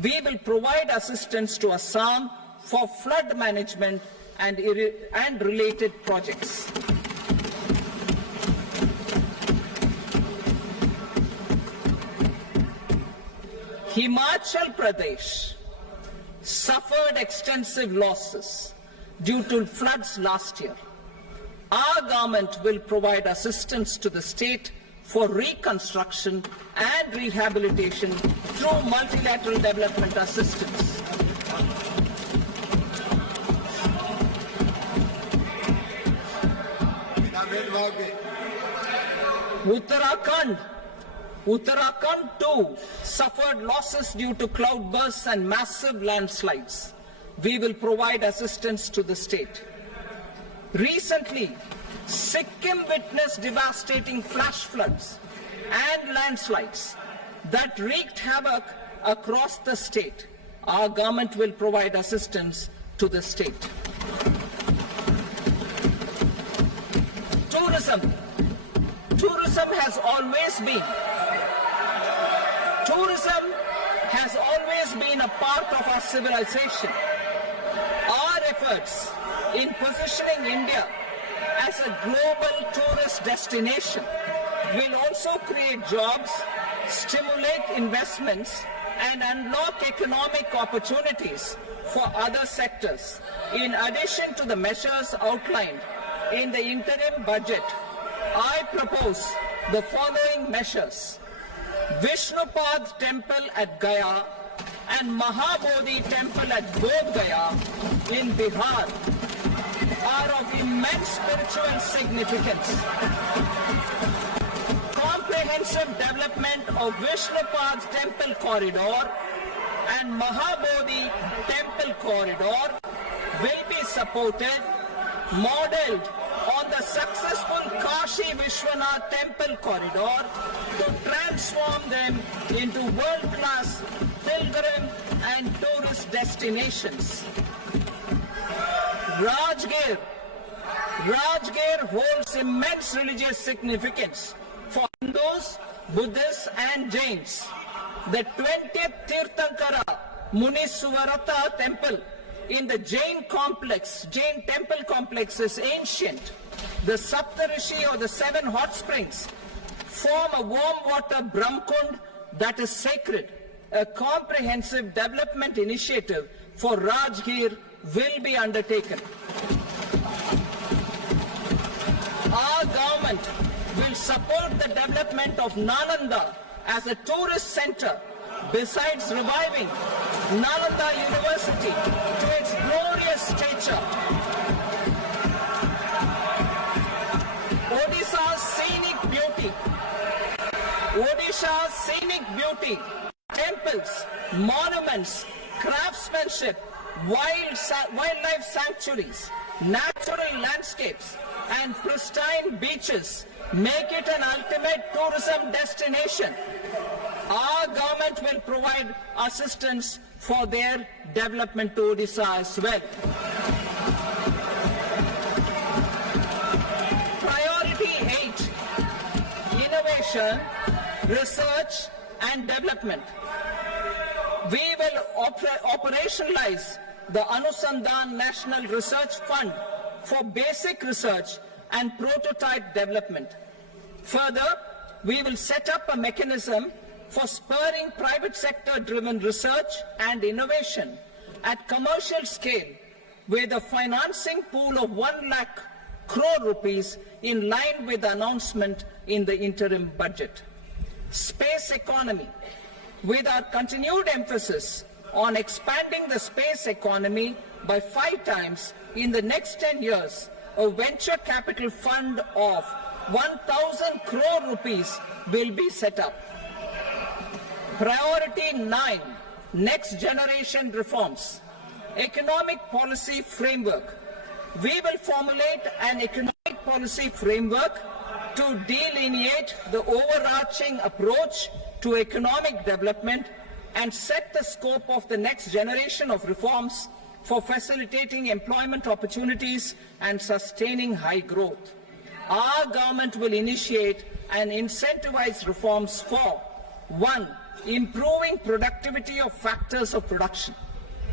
We will provide assistance to Assam for flood management and related projects. Himachal Pradesh suffered extensive losses due to floods last year. Our government will provide assistance to the state for reconstruction and rehabilitation through multilateral development assistance. Uttarakhand too suffered losses due to cloudbursts and massive landslides. We will provide assistance to the state. Recently, Sikkim witnessed devastating flash floods and landslides that wreaked havoc across the state. Our government will provide assistance to the state. Tourism. Tourism has always been a part of our civilization. Our efforts in positioning India as a global tourist destination will also create jobs, stimulate investments, and unlock economic opportunities for other sectors. In addition to the measures outlined in the interim budget, I propose the following measures. Vishnupad Temple at Gaya and Mahabodhi Temple at Bodh Gaya in Bihar are of immense spiritual significance. Comprehensive development of Vishnupad Temple Corridor and Mahabodhi Temple Corridor will be supported, modeled on the successful Kashi Vishwanath temple corridor to transform them into world-class pilgrim and tourist destinations. Rajgir holds immense religious significance for Hindus, Buddhists and Jains. The 20th Tirthankara Muniswarata temple in the Jain temple complex is ancient. The Saptarishi or the 7 hot springs form a warm water Brahmkund that is sacred. A comprehensive development initiative for Rajgir will be undertaken. Our government will support the development of Nalanda as a tourist center, besides reviving Nalanda University to its glorious stature. Odisha's scenic beauty, temples, monuments, craftsmanship, wildlife sanctuaries, natural landscapes, and pristine beaches make it an ultimate tourism destination. Our government will provide assistance for their development to Odisha as well. Priority 8, innovation, research and development. We will operationalize the Anusandhan National Research Fund for basic research and prototype development. Further, we will set up a mechanism for spurring private sector-driven research and innovation at commercial scale with a financing pool of 1 lakh crore rupees in line with the announcement in the interim budget. Space economy. With our continued emphasis on expanding the space economy by 5 times in the next 10 years, a venture capital fund of 1,000 crore rupees will be set up. Priority 9, next generation reforms. Economic policy framework. We will formulate an economic policy framework to delineate the overarching approach to economic development and set the scope of the next generation of reforms for facilitating employment opportunities and sustaining high growth. Our government will initiate and incentivize reforms for 1. Improving productivity of factors of production,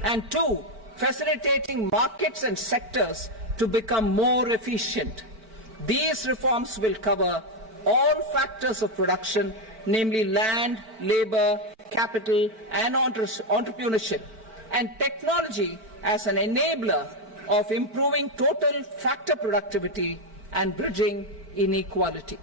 and 2. Facilitating markets and sectors to become more efficient. These reforms will cover all factors of production, namely land, labor, capital and entrepreneurship, and technology as an enabler of improving total factor productivity and bridging inequality.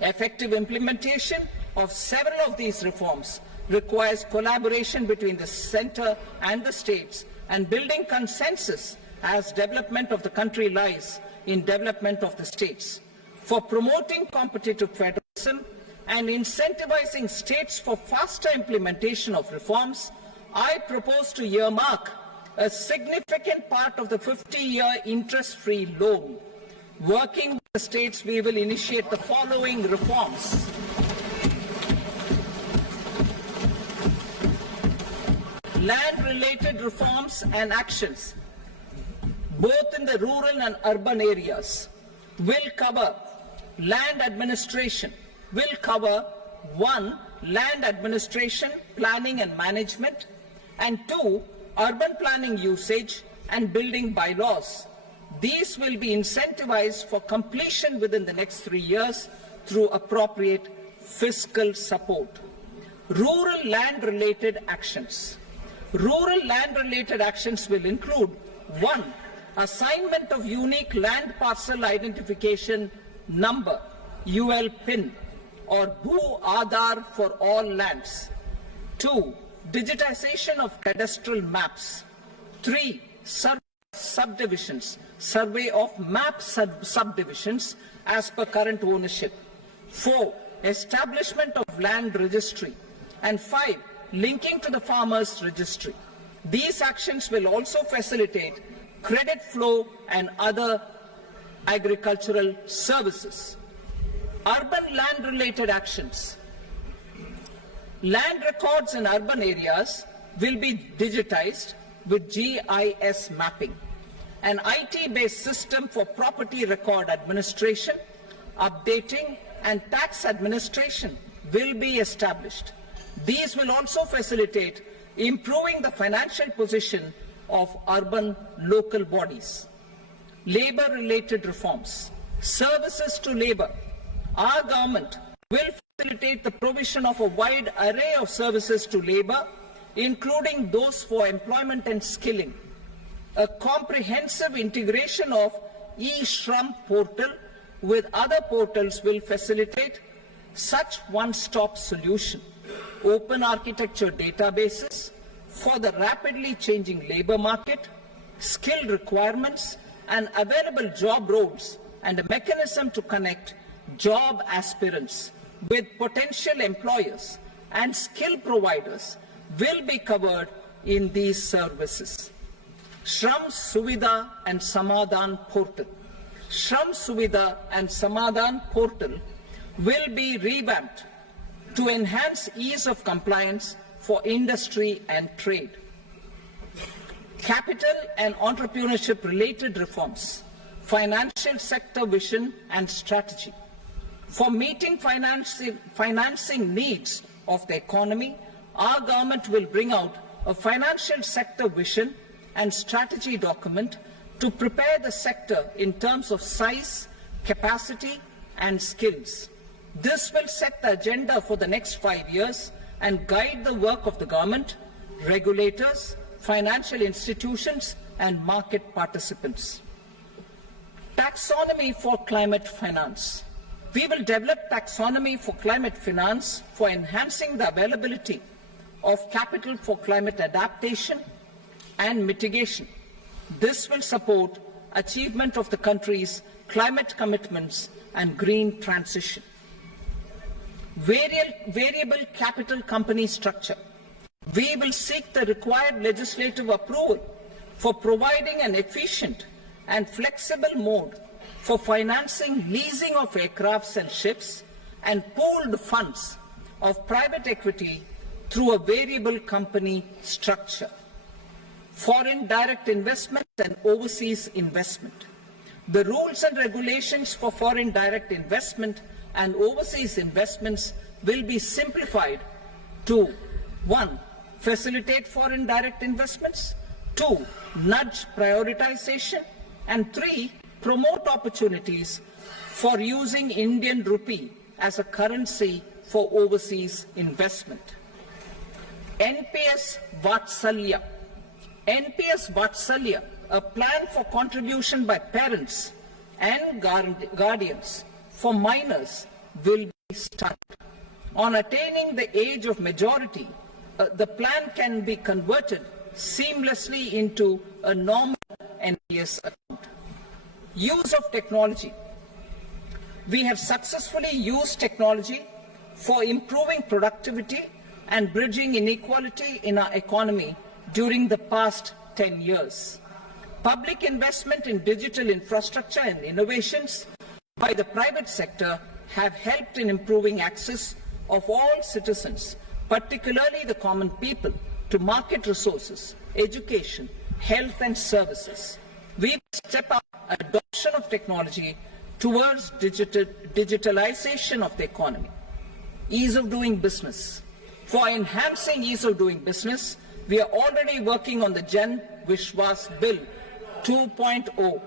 Effective implementation of several of these reforms requires collaboration between the centre and the states, and building consensus as development of the country lies in development of the states. For promoting competitive federalism and incentivizing states for faster implementation of reforms, I propose to earmark a significant part of the 50-year interest-free loan. Working with the states, we will initiate the following reforms. Land-related reforms and actions, both in the rural and urban areas, will cover land administration, will cover 1. Land administration, planning and management, and 2. Urban planning usage and building bylaws. These will be incentivized for completion within the next 3 years through appropriate fiscal support. Rural land-related actions. Rural land-related actions will include 1. Assignment of unique land parcel identification number, UL PIN, or Bhu Aadhaar for all lands. 2. Digitization of cadastral maps. 3. Subdivisions, survey of map subdivisions as per current ownership. 4. Establishment of land registry. And 5. Linking to the farmers registry. These actions will also facilitate credit flow and other agricultural services. Urban land-related actions. Land records in urban areas will be digitized with GIS mapping. An IT-based system for property record administration, updating, and tax administration will be established. These will also facilitate improving the financial position of urban local bodies. Labor-related reforms. Services to labor. Our government will facilitate the provision of a wide array of services to labor, including those for employment and skilling. A comprehensive integration of eShram portal with other portals will facilitate such one-stop solution. Open architecture databases for the rapidly changing labor market, skill requirements, and available job roles, and a mechanism to connect job aspirants with potential employers and skill providers will be covered in these services. Shram Suvidha and Samadhan portal. Shram Suvidha and Samadhan portal will be revamped to enhance ease of compliance for industry and trade. Capital and entrepreneurship related reforms, financial sector vision and strategy. For meeting financing needs of the economy, our government will bring out a financial sector vision and strategy document to prepare the sector in terms of size, capacity, and skills. This will set the agenda for the next 5 years and guide the work of the government, regulators, financial institutions, and market participants. Taxonomy for climate finance. We will develop taxonomy for climate finance for enhancing the availability of capital for climate adaptation and mitigation. This will support achievement of the country's climate commitments and green transition. Variable capital company structure. We will seek the required legislative approval for providing an efficient and flexible mode for financing leasing of aircrafts and ships and pooled funds of private equity through a variable company structure. Foreign direct investment and overseas investment. The rules and regulations for foreign direct investment and overseas investments will be simplified to 1. Facilitate foreign direct investments, 2. Nudge prioritization, and 3. Promote opportunities for using Indian rupee as a currency for overseas investment. NPS Vatsalya. NPS Vatsalya, a plan for contribution by parents and guardians for minors, will be started. On attaining the age of majority, the plan can be converted seamlessly into a normal NPS account. Use of technology. We have successfully used technology for improving productivity and bridging inequality in our economy during the past 10 years. Public investment in digital infrastructure and innovations by the private sector have helped in improving access of all citizens, particularly the common people, to market resources, education, health and services. We will step up adoption of technology towards digitalization of the economy. Ease of doing business. For enhancing ease of doing business, we are already working on the Jan Vishwas Bill 2.0.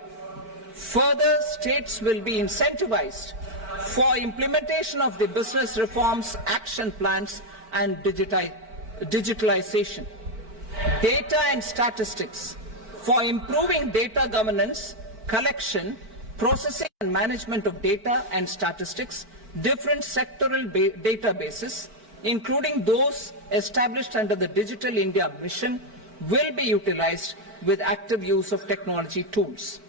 Further, states will be incentivized for implementation of the business reforms, action plans, and digitalization. Data and statistics. For improving data governance, collection, processing and management of data and statistics, different sectoral databases, including those established under the Digital India Mission, will be utilized with active use of technology tools.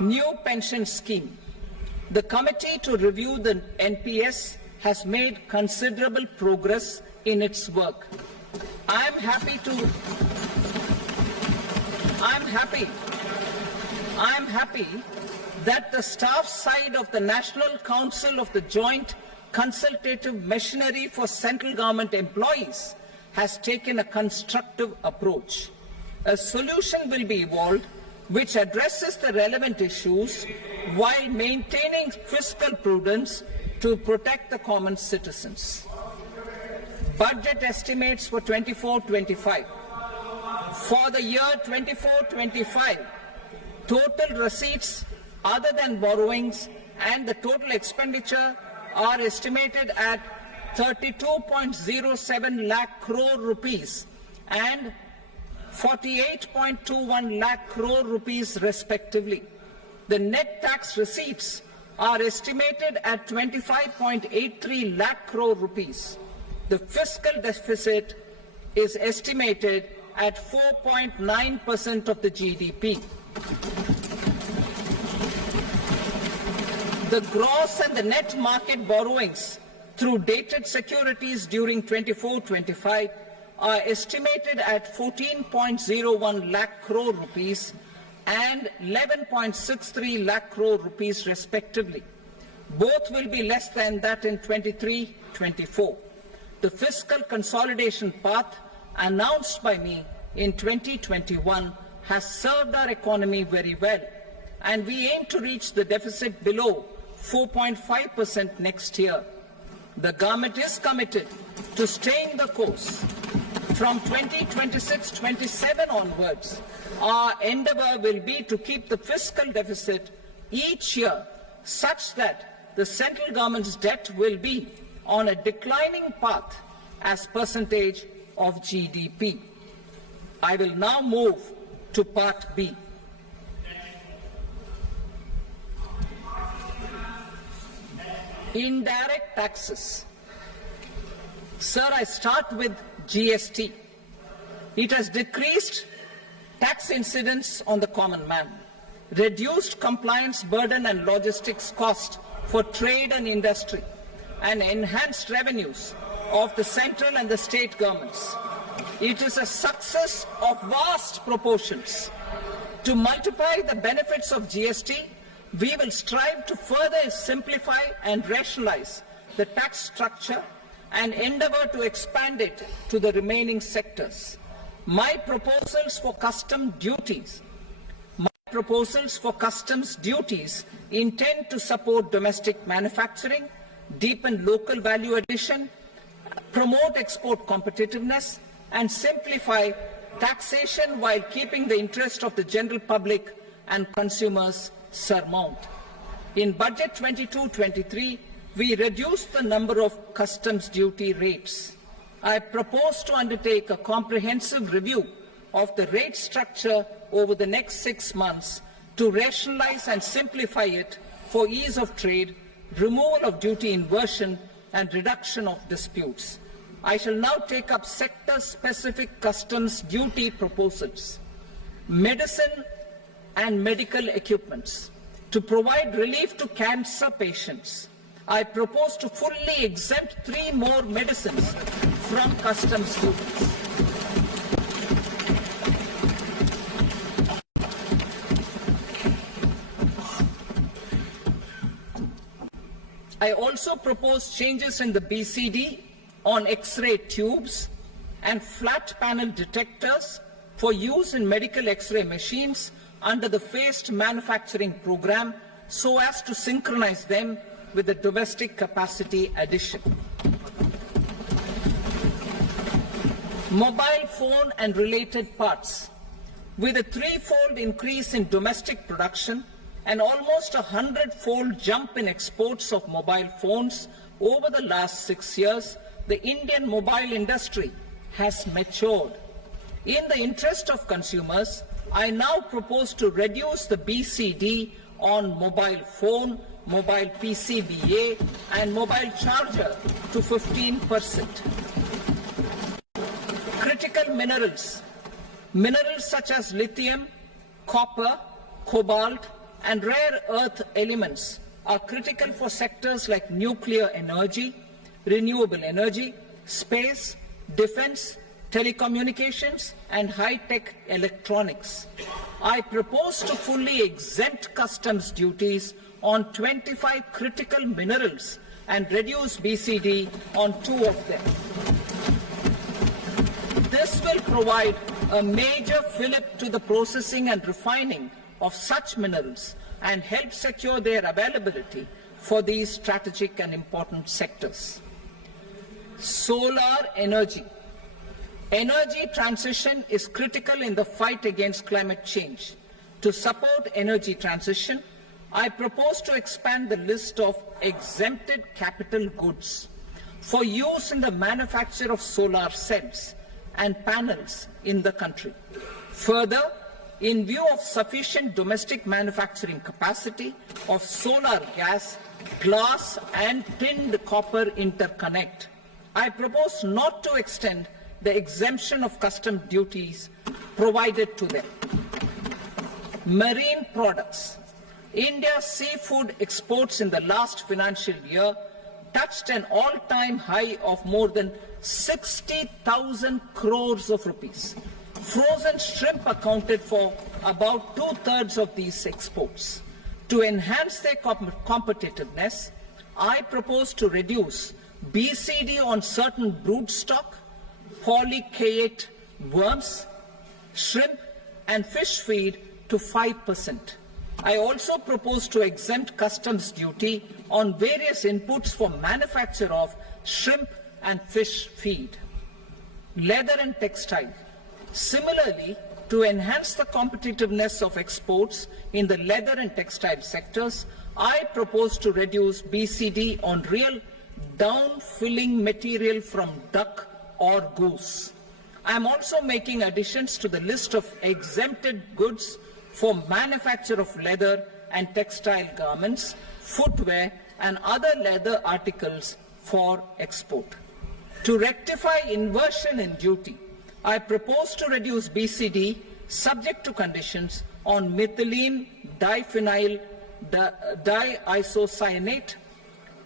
New pension scheme. The committee to review the NPS has made considerable progress in its work. I am happy I am happy that the staff side of the National Council of the Joint Consultative Machinery for Central Government Employees has taken a constructive approach. A solution will be evolved which addresses the relevant issues while maintaining fiscal prudence to protect the common citizens. Budget estimates for 24-25. For the year 24-25, total receipts other than borrowings and the total expenditure are estimated at 32.07 lakh crore rupees and 48.21 lakh crore rupees respectively. The net tax receipts are estimated at 25.83 lakh crore rupees. The fiscal deficit is estimated at 4.9% of the GDP. The gross and the net market borrowings through dated securities during 24-25 are estimated at 14.01 lakh crore rupees and 11.63 lakh crore rupees respectively. Both will be less than that in 23-24. The fiscal consolidation path announced by me in 2021 has served our economy very well, and we aim to reach the deficit below 4.5% next year. The government is committed to staying the course. From 2026-27 onwards, our endeavour will be to keep the fiscal deficit each year such that the central government's debt will be on a declining path as percentage of GDP. I will now move to Part B. Indirect taxes. Sir, I start with GST. It has decreased tax incidence on the common man, reduced compliance burden and logistics cost for trade and industry, and enhanced revenues of the central and the state governments. It is a success of vast proportions. To multiply the benefits of GST, we will strive to further simplify and rationalize the tax structure and endeavour to expand it to the remaining sectors. My proposals for customs duties intend to support domestic manufacturing, deepen local value addition, promote export competitiveness, and simplify taxation while keeping the interest of the general public and consumers surmount. In Budget 22-23, we reduced the number of customs duty rates. I propose to undertake a comprehensive review of the rate structure over the next 6 months to rationalize and simplify it for ease of trade, removal of duty inversion, and reduction of disputes. I shall now take up sector-specific customs duty proposals. Medicine and medical equipments. To provide relief to cancer patients, I propose to fully exempt 3 more medicines from customs duties. I also propose changes in the BCD on X-ray tubes and flat panel detectors for use in medical X-ray machines under the phased manufacturing program so as to synchronize them with the domestic capacity addition. Mobile phone and related parts. With a 3-fold increase in domestic production and almost a 100-fold jump in exports of mobile phones over the last 6 years, the Indian mobile industry has matured. In the interest of consumers, I now propose to reduce the BCD on mobile phone, mobile PCBA, and mobile charger to 15%. Critical minerals. Minerals such as lithium, copper, cobalt, and rare earth elements are critical for sectors like nuclear energy, renewable energy, space, defense, telecommunications, and high-tech electronics. I propose to fully exempt customs duties on 25 critical minerals and reduce BCD on 2 of them. This will provide a major fillip to the processing and refining of such minerals and help secure their availability for these strategic and important sectors. Solar energy. Energy transition is critical in the fight against climate change. To support energy transition, I propose to expand the list of exempted capital goods for use in the manufacture of solar cells and panels in the country. Further, in view of sufficient domestic manufacturing capacity of solar gas, glass and tinned copper interconnect, I propose not to extend the exemption of custom duties provided to them. Marine products. India's seafood exports in the last financial year touched an all-time high of more than 60,000 crores of rupees. Frozen shrimp accounted for about 2/3 of these exports. To enhance their competitiveness, I propose to reduce BCD on certain broodstock, polychaete worms, shrimp and fish feed to 5%. I also propose to exempt customs duty on various inputs for manufacture of shrimp and fish feed. Leather and textile. Similarly, to enhance the competitiveness of exports in the leather and textile sectors, I propose to reduce BCD on real down-filling material from duck or goose. I am also making additions to the list of exempted goods for manufacture of leather and textile garments, footwear and other leather articles for export. To rectify inversion in duty, I propose to reduce BCD subject to conditions on methylene diphenyl diisocyanate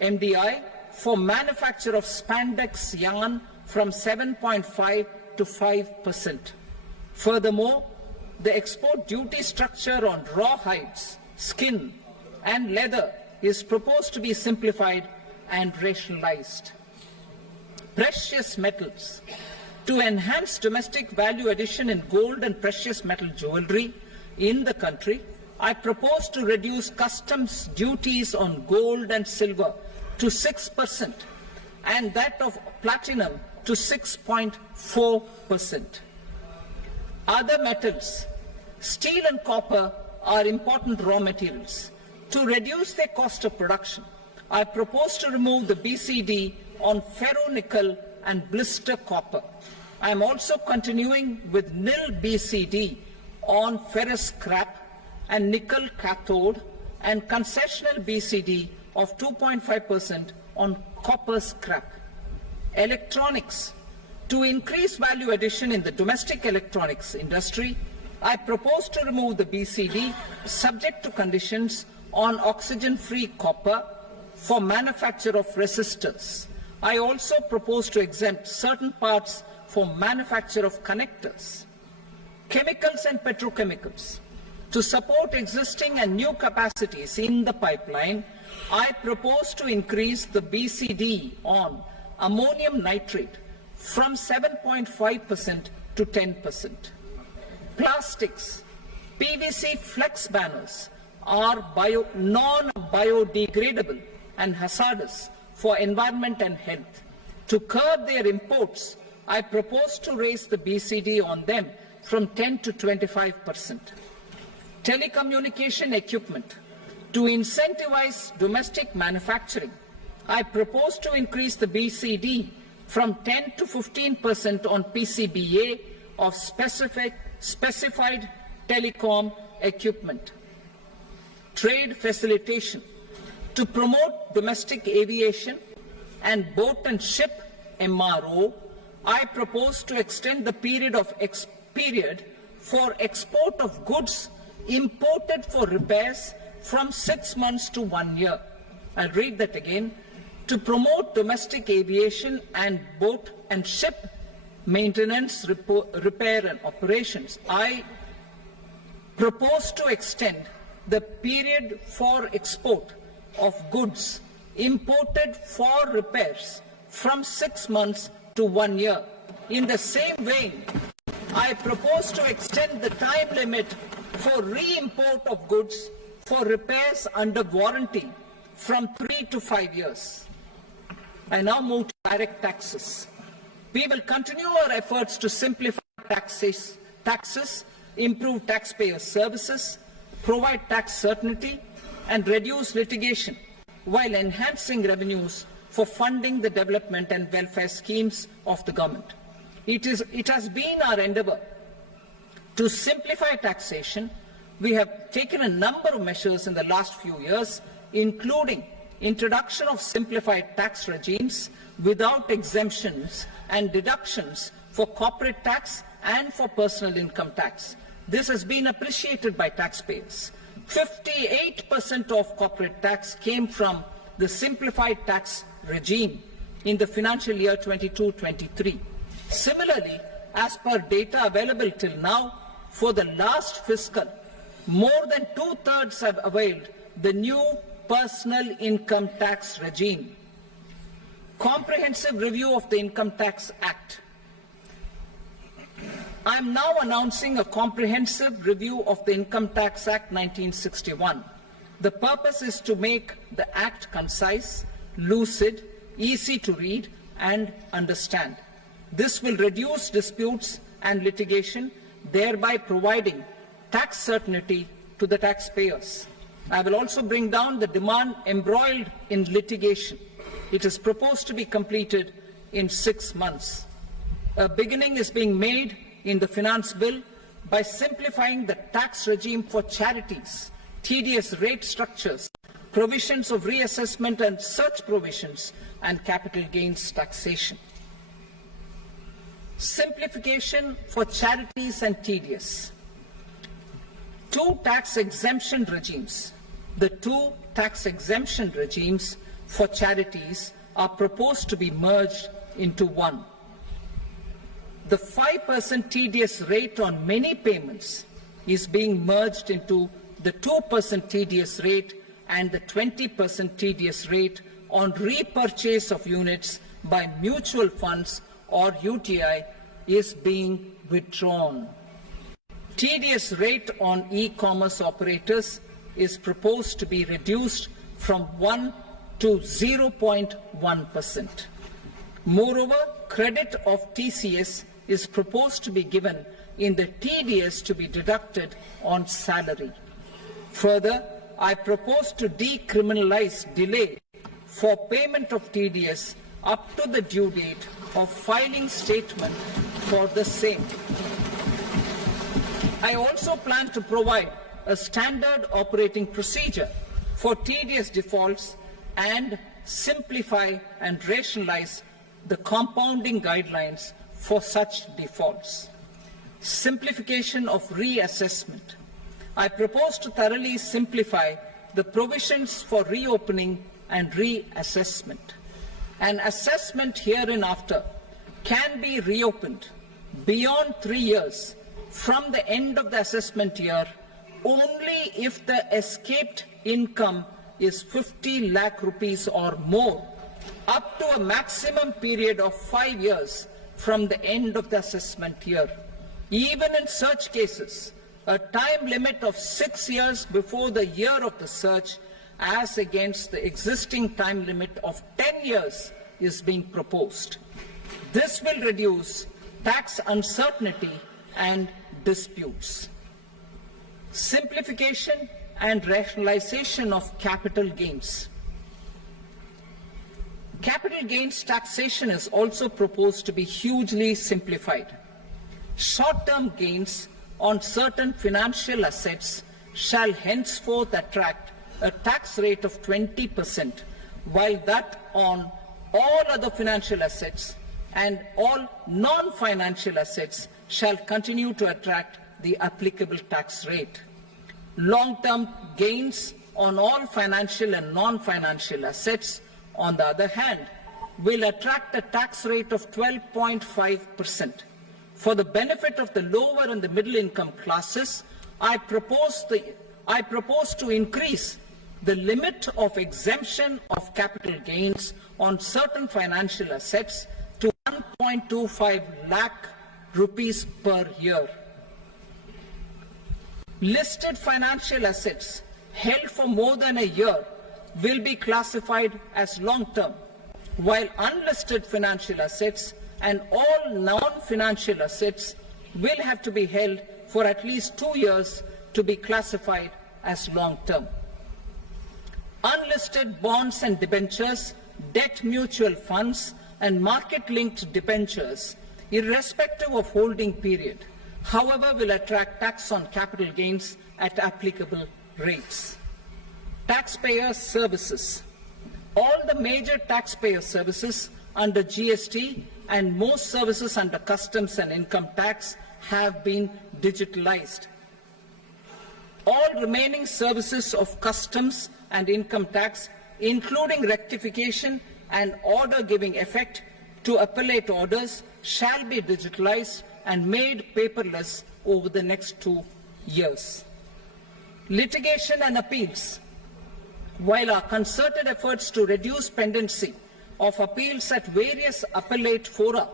MDI for manufacture of spandex yarn from 7.5 to 5%. Furthermore, the export duty structure on raw hides, skin and leather is proposed to be simplified and rationalized. Precious metals. To enhance domestic value addition in gold and precious metal jewelry in the country, I propose to reduce customs duties on gold and silver to 6% and that of platinum to 6.4%. Other metals, steel and copper are important raw materials. To reduce their cost of production, I propose to remove the BCD on ferronickel and blister copper. I am also continuing with nil BCD on ferrous scrap and nickel cathode and concessional BCD of 2.5% on copper scrap. Electronics. To increase value addition in the domestic electronics industry, I propose to remove the BCD subject to conditions on oxygen-free copper for manufacture of resistors. I also propose to exempt certain parts for manufacture of connectors. Chemicals and petrochemicals. To support existing and new capacities in the pipeline, I propose to increase the BCD on ammonium nitrate from 7.5% to 10%. Plastics. PVC flex banners are non-biodegradable and hazardous for environment and health. To curb their imports, I propose to raise the BCD on them from 10 to 25%. Telecommunication equipment. To incentivize domestic manufacturing, I propose to increase the BCD from 10 to 15% on PCBA of specified telecom equipment. Trade facilitation. To promote domestic aviation and boat and ship MRO, I propose to extend the period for export of goods imported for repairs from 6 months to 1 year. I'll read that again. To promote domestic aviation and boat and ship maintenance, repair and operations. I propose to extend the period for export of goods imported for repairs from 6 months to 1 year. In the same vein, I propose to extend the time limit for re-import of goods for repairs under warranty from 3 to 5 years. I now move to direct taxes. We will continue our efforts to simplify taxes, improve taxpayer services, provide tax certainty, and reduce litigation while enhancing revenues for funding the development and welfare schemes of the government. It has been our endeavour to simplify taxation. We have taken a number of measures in the last few years, including introduction of simplified tax regimes without exemptions and deductions for corporate tax and for personal income tax. This has been appreciated by taxpayers. 58% of corporate tax came from the simplified tax regime in the financial year 22-23. Similarly, as per data available till now, for the last fiscal, more than 2/3 have availed the new personal income tax regime. Comprehensive review of the Income Tax Act. I am now announcing a comprehensive review of the Income Tax Act 1961. The purpose is to make the Act concise, lucid, easy to read and understand. This will reduce disputes and litigation, thereby providing tax certainty to the taxpayers. I will also bring down the demand embroiled in litigation. It is proposed to be completed in 6 months. A beginning is being made in the Finance Bill by simplifying the tax regime for charities, TDS rate structures, provisions of reassessment and such provisions, and capital gains taxation. Simplification for charities and TDS. Two tax exemption regimes. The two tax exemption regimes for charities are proposed to be merged into one. The 5% TDS rate on many payments is being merged into the 2% TDS rate, and the 20% TDS rate on repurchase of units by mutual funds or UTI is being withdrawn. TDS rate on e-commerce operators is proposed to be reduced from 1 to 0.1%. Moreover, credit of TCS is proposed to be given in the TDS to be deducted on salary. Further, I propose to decriminalize delay for payment of TDS up to the due date of filing statement for the same. I also plan to provide a standard operating procedure for TDS defaults and simplify and rationalize the compounding guidelines for such defaults. Simplification of reassessment. I propose to thoroughly simplify the provisions for reopening and reassessment. An assessment hereinafter can be reopened beyond 3 years from the end of the assessment year only if the escaped income is 50 lakh rupees or more, up to a maximum period of 5 years from the end of the assessment year. Even in such cases, a time limit of 6 years before the year of the search, as against the existing time limit of 10 years, is being proposed. This will reduce tax uncertainty and disputes. Simplification and rationalization of capital gains. Capital gains taxation is also proposed to be hugely simplified. Short-term gains on certain financial assets shall henceforth attract a tax rate of 20%, while that on all other financial assets and all non-financial assets shall continue to attract the applicable tax rate. Long-term gains on all financial and non-financial assets, on the other hand, will attract a tax rate of 12.5%. For the benefit of the lower and the middle income classes, I propose to increase the limit of exemption of capital gains on certain financial assets to 1.25 lakh rupees per year. Listed financial assets held for more than a year will be classified as long-term, while unlisted financial assets and all non-financial assets will have to be held for at least 2 years to be classified as long-term. Unlisted bonds and debentures, debt mutual funds, and market-linked debentures, irrespective of holding period, however, will attract tax on capital gains at applicable rates. Taxpayer services. All the major taxpayer services under GST and most services under customs and income tax have been digitalized. All remaining services of customs and income tax, including rectification and order giving effect to appellate orders, shall be digitalized and made paperless over the next 2 years. Litigation and appeals. While our concerted efforts to reduce pendency of appeals at various appellate fora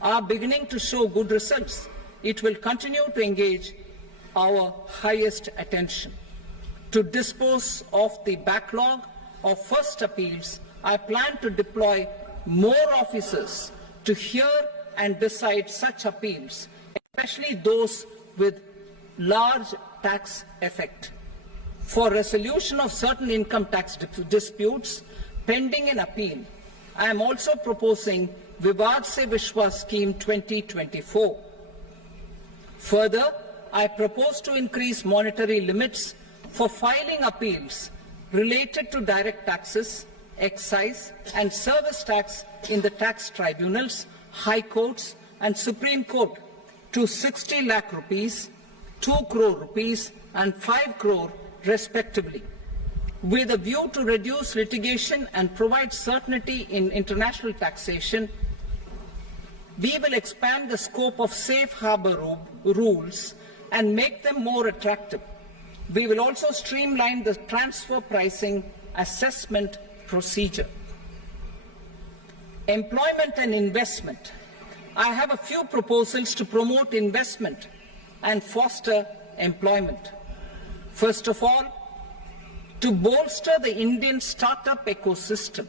are beginning to show good results, it will continue to engage our highest attention. To dispose of the backlog of first appeals, I plan to deploy more officers to hear and decide such appeals, especially those with large tax effect. For resolution of certain income tax disputes pending an appeal, I am also proposing Vivad Se Vishwas Scheme 2024. Further, I propose to increase monetary limits for filing appeals related to direct taxes, excise and service tax in the tax tribunals, high courts and Supreme Court to 60 lakh rupees, 2 crore rupees and 5 crore respectively. With a view to reduce litigation and provide certainty in international taxation, we will expand the scope of safe harbor rules and make them more attractive. We will also streamline the transfer pricing assessment procedure. Employment and investment. I have a few proposals to promote investment and foster employment. First of all, to bolster the Indian startup ecosystem,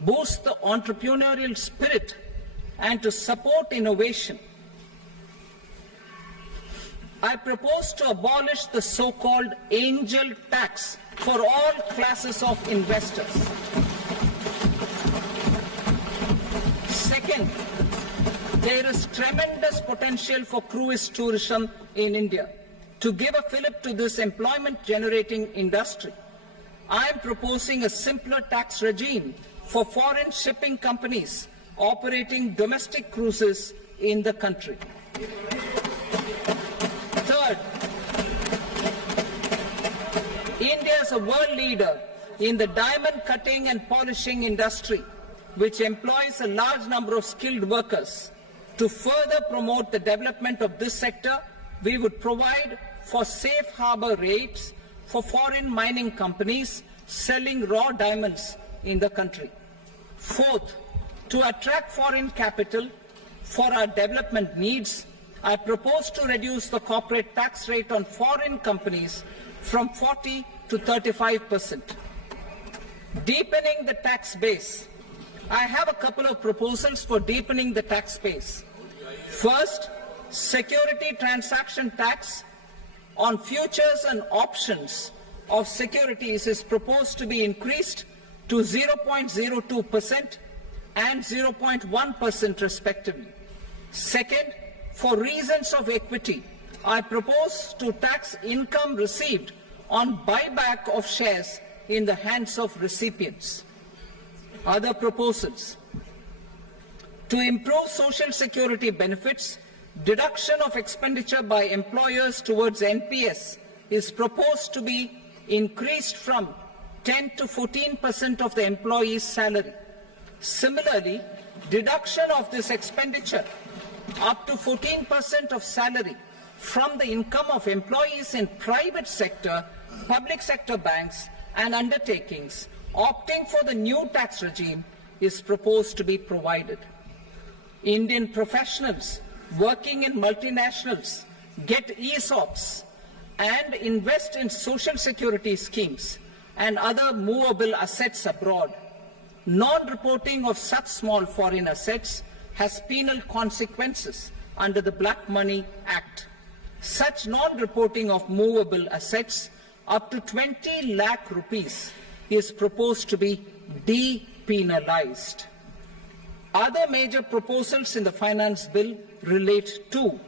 boost the entrepreneurial spirit, and to support innovation, I propose to abolish the so-called angel tax for all classes of investors. Second, there is tremendous potential for cruise tourism in India. To give a fillip to this employment-generating industry, I am proposing a simpler tax regime for foreign shipping companies operating domestic cruises in the country. Third, India is a world leader in the diamond cutting and polishing industry, which employs a large number of skilled workers. To further promote the development of this sector, we would provide for safe harbor rates for foreign mining companies selling raw diamonds in the country. Fourth, to attract foreign capital for our development needs, I propose to reduce the corporate tax rate on foreign companies from 40 to 35%. Deepening the tax base. I have a couple of proposals for deepening the tax base. First, security transaction tax on futures and options of securities is proposed to be increased to 0.02% and 0.1% respectively. Second, for reasons of equity, I propose to tax income received on buyback of shares in the hands of recipients. Other proposals. To improve social security benefits, deduction of expenditure by employers towards NPS is proposed to be increased from 10 to 14% of the employee's salary. Similarly, deduction of this expenditure up to 14% of salary from the income of employees in private sector, public sector banks and undertakings opting for the new tax regime is proposed to be provided. Indian professionals working in multinationals get ESOPs and invest in social security schemes and other movable assets abroad. Non-reporting of such small foreign assets has penal consequences under the Black Money Act. Such non-reporting of movable assets up to 20 lakh rupees is proposed to be depenalized. Other major proposals in the finance bill relate to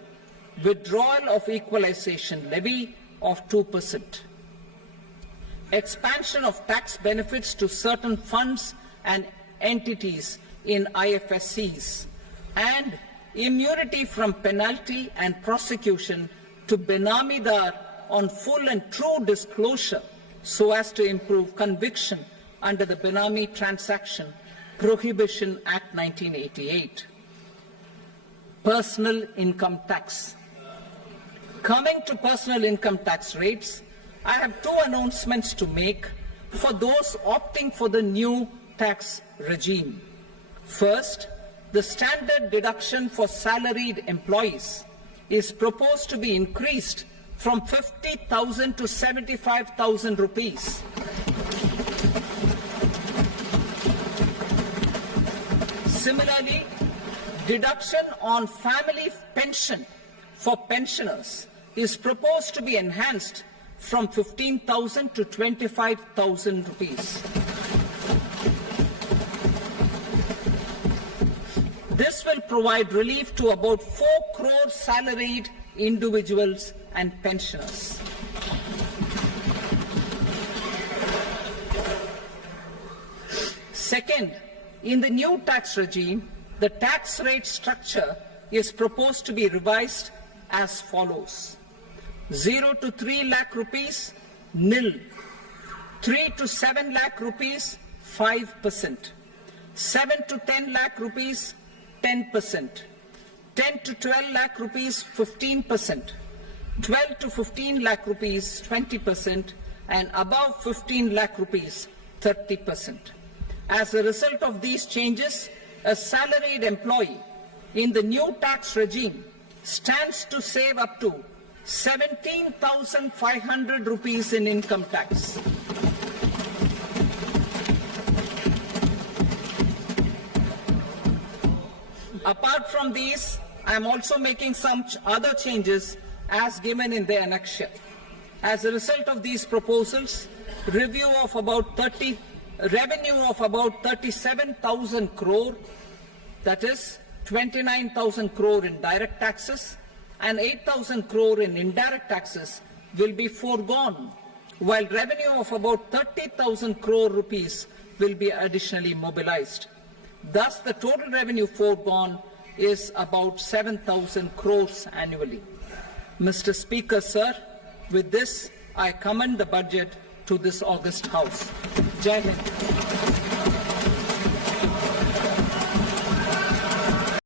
withdrawal of equalization levy of 2%, expansion of tax benefits to certain funds and entities in IFSCs, and immunity from penalty and prosecution to Benamidar on full and true disclosure so as to improve conviction under the Benami Transaction Prohibition Act 1988. Personal income tax. Coming to personal income tax rates, I have two announcements to make for those opting for the new tax regime. First, the standard deduction for salaried employees is proposed to be increased from 50,000 to 75,000 rupees. Similarly, deduction on family pension for pensioners is proposed to be enhanced from 15,000 to 25,000 rupees. This will provide relief to about 4 crore salaried individuals and pensioners. Second, in the new tax regime, the tax rate structure is proposed to be revised as follows: 0 to 3 lakh rupees, nil; 3 to 7 lakh rupees, 5%; 7 to 10 lakh rupees, 10%; 10 to 12 lakh rupees, 15%; 12 to 15 lakh rupees, 20%; and above 15 lakh rupees, 30%. As a result of these changes, a salaried employee in the new tax regime stands to save up to 17,500 rupees in income tax. Apart from these, I am also making some other changes as given in the annexure. As a result of these proposals, revenue of about 37,000 crore, that is 29,000 crore in direct taxes and 8,000 crore in indirect taxes, will be foregone, while revenue of about 30,000 crore rupees will be additionally mobilized. Thus, the total revenue foregone is about 7,000 crores annually. Mr. Speaker, sir, with this, I commend the budget to this august House. Jai Hind.